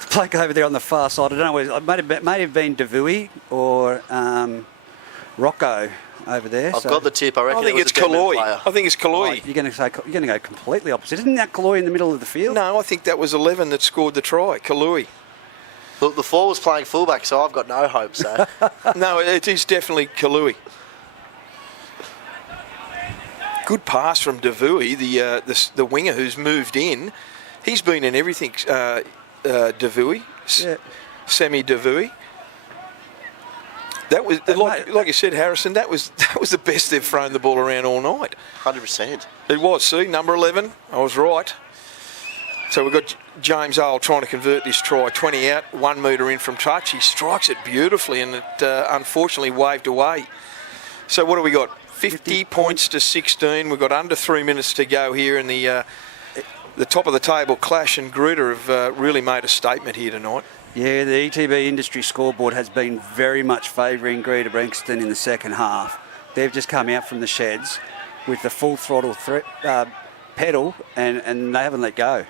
The bloke over there on the far side, I don't know, it may have been Devui or Rocco over there. I've got the tip. I reckon think it's Kaloi. I think it's Kaloi. You're going to go completely opposite. Isn't that Kaloi in the middle of the field? No, I think that was 11 that scored the try. Kaloi. Look, the 4 was playing fullback, so I've got no hope. So no, it is definitely Kalui. Good pass from Devui, the winger who's moved in. He's been in everything. Devui, Semi Devui. That was like you said, Harrison. That was the best they've thrown the ball around all night. 100%. It was. See, number 11. I was right. So we've got James Earl trying to convert this try. 20 out, 1 metre in from touch. He strikes it beautifully, and it unfortunately waved away. So what do we got? 50 points to 16. We've got under 3 minutes to go here in the top of the table clash, and Greta have really made a statement here tonight. Yeah, the ETB industry scoreboard has been very much favouring Greta Branxton in the second half. They've just come out from the sheds with the full throttle pedal, and they haven't let go.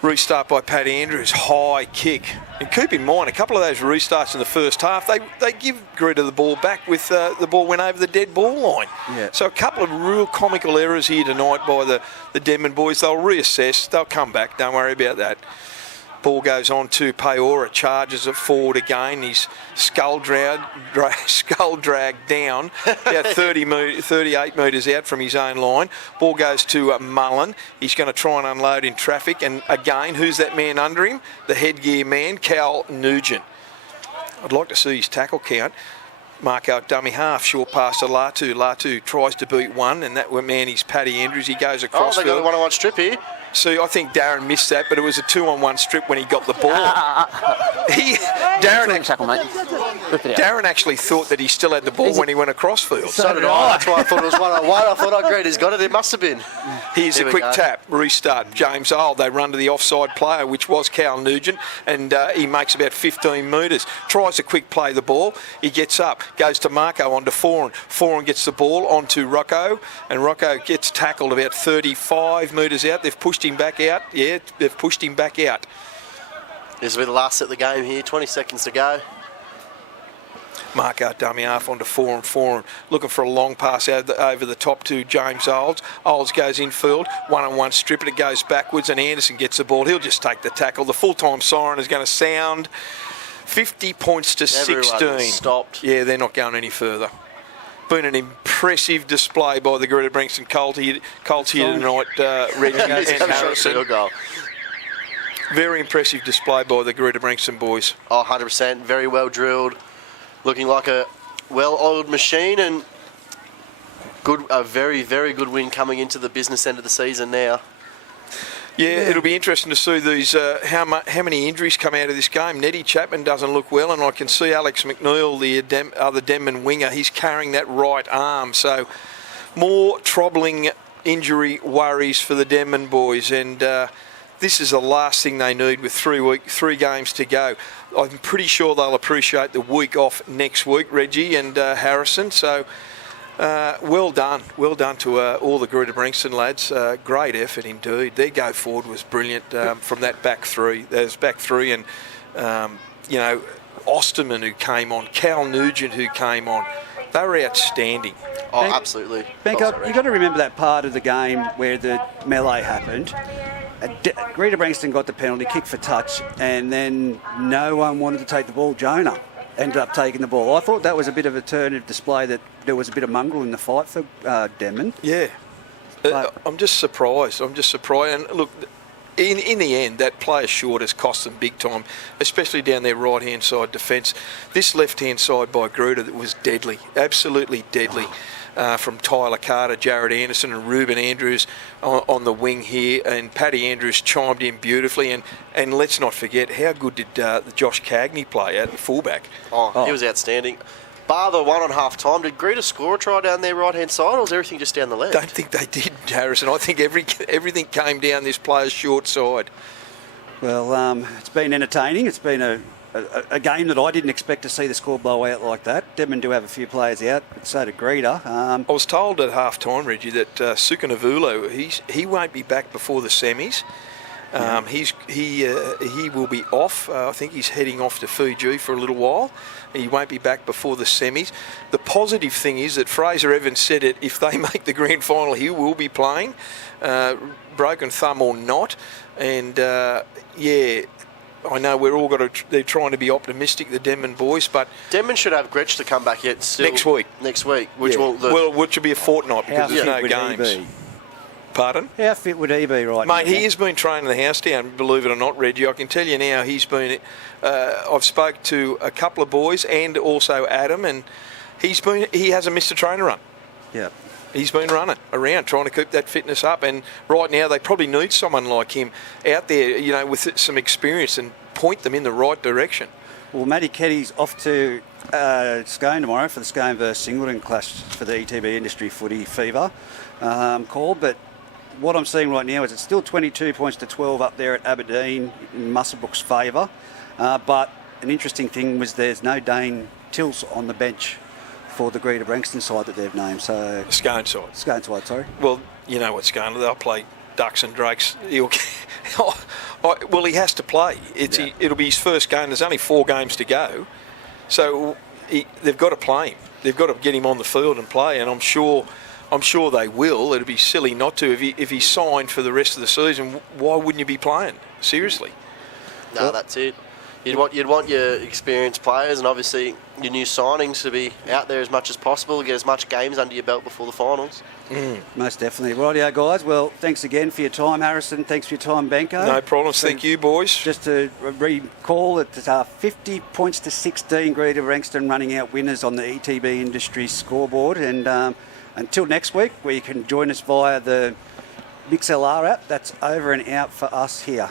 Restart by Pat Andrews, high kick. And keep in mind, a couple of those restarts in the first half, they give Greta the ball back with the ball went over the dead ball line. Yeah. So a couple of real comical errors here tonight by the Denman boys. They'll reassess, they'll come back, don't worry about that. Ball goes on to Paora, charges it forward again. He's skull dragged down, about 38 metres out from his own line. Ball goes to Mullen. He's going to try and unload in traffic. And again, who's that man under him? The headgear man, Cal Nugent. I'd like to see his tackle count. Mark out dummy half, short pass to Latu. Latu tries to beat one, and that man is Paddy Andrews. He goes across. Oh, they got a one-on-one strip here. See, I think Darren missed that, but it was a 2-on-1 strip when he got the ball. Darren actually thought that he still had the ball when he went across field. So did I. That's why I thought it was one-on-one. I thought, Greta's got it. It must have been. Here's a quick tap, restart. James Earl, they run to the offside player, which was Cal Nugent, and he makes about 15 metres. Tries to quick play the ball. He gets up, goes to Marco onto Foran. Foran gets the ball onto Rocco, and Rocco gets tackled about 35 metres out. They've pushed him back out. Yeah, they've pushed him back out. This will be the last set of the game here. 20 seconds to go. Marco dummy half onto Foran. Looking for a long pass over the top to James Olds. Olds goes infield, 1-on-1 strip, and it goes backwards, and Anderson gets the ball. He'll just take the tackle. The full-time siren is going to sound. 50 points to 16. Stopped. Yeah, they're not going any further. Been an impressive display by the Greta Branxton Colts here tonight, Reggie and Harrison. Very impressive display by the Greta Branxton boys. Oh, 100%. Very well drilled. Looking like a well-oiled machine, and a very, very good win coming into the business end of the season now. Yeah, it'll be interesting to see these how many injuries come out of this game. Nettie Chapman doesn't look well, and I can see Alex McNeil, the other Denman winger, he's carrying that right arm. So more troubling injury worries for the Denman boys, and this is the last thing they need with 3 games to go. I'm pretty sure they'll appreciate the week off next week, Reggie and Harrison. So well done to all the Greta Branxton lads. Great effort indeed. Their go forward was brilliant from that back three. There's back three, and Osterman who came on, Cal Nugent who came on. They were outstanding. Oh, absolutely. Benka, you've got to remember that part of the game where the melee happened. Greta Branxton got the penalty, kick for touch, and then no one wanted to take the ball. Jonah ended up taking the ball. I thought that was a bit of a turn of display, that there was a bit of mongrel in the fight for Denman. Yeah. I'm just surprised. And look, in the end, that player short has cost them big time, especially down their right-hand side defence. This left-hand side by Greta that was deadly, absolutely deadly. From Tyler Carter, Jared Anderson and Ruben Andrews on the wing here, and Paddy Andrews chimed in beautifully, and let's not forget, how good did Josh Cagney play at fullback? He was outstanding. Bar the one on half time, did Greta score a try down their right hand side, or was everything just down the left? Don't think they did, Harrison. I think everything came down this player's short side. Well, it's been entertaining. It's been a game that I didn't expect to see the score blow out like that. Denman do have a few players out, but so did Greta. I was told at half time, Reggie, that Sukanavulu, he won't be back before the semis. He will be off. I think he's heading off to Fiji for a little while. He won't be back before the semis. The positive thing is that Fraser Evans said it, if they make the grand final, he will be playing, broken thumb or not. And I know they're trying to be optimistic, the Denman boys, but Denman should have Gretsch to come back yet still next week, which will be a fortnight because there's no games. Pardon? How fit would he be right now? Mate, he has been training the house down, believe it or not, Reggie. I can tell you now, he's been... I've spoke to a couple of boys and also Adam, and he hasn't missed a trainer run. Yeah. He's been running around trying to keep that fitness up, and right now they probably need someone like him out there, with some experience and point them in the right direction. Well, Matty Keddy's off to Scone tomorrow for the Scone versus Singleton clash for the ETB Industry Footy Fever call, but what I'm seeing right now is it's still 22 points to 12 up there at Aberdeen in Muswellbrook's favour. But an interesting thing was there's no Dane Tills on the bench for the Greta Branxton side that they've named. So Scone side. Scone side, sorry. Well, you know what's going on. They'll play Ducks and Drakes. Well, he has to play. It'll be his first game. There's only 4 games to go. So they've got to play him. They've got to get him on the field and play, and I'm sure they will. It'd be silly not to. If he's signed for the rest of the season, why wouldn't you be playing? Seriously. No, that's it. You'd want your experienced players and obviously your new signings to be out there as much as possible, get as much games under your belt before the finals. Most definitely. Rightio, guys. Well, thanks again for your time, Harrison. Thanks for your time, Benko. No problems. Thank you, boys. Just to recall that it's 50 points to 16, Greta Branxton running out winners on the ETB Industry scoreboard. And until next week, where you can join us via the MixLR app, that's over and out for us here.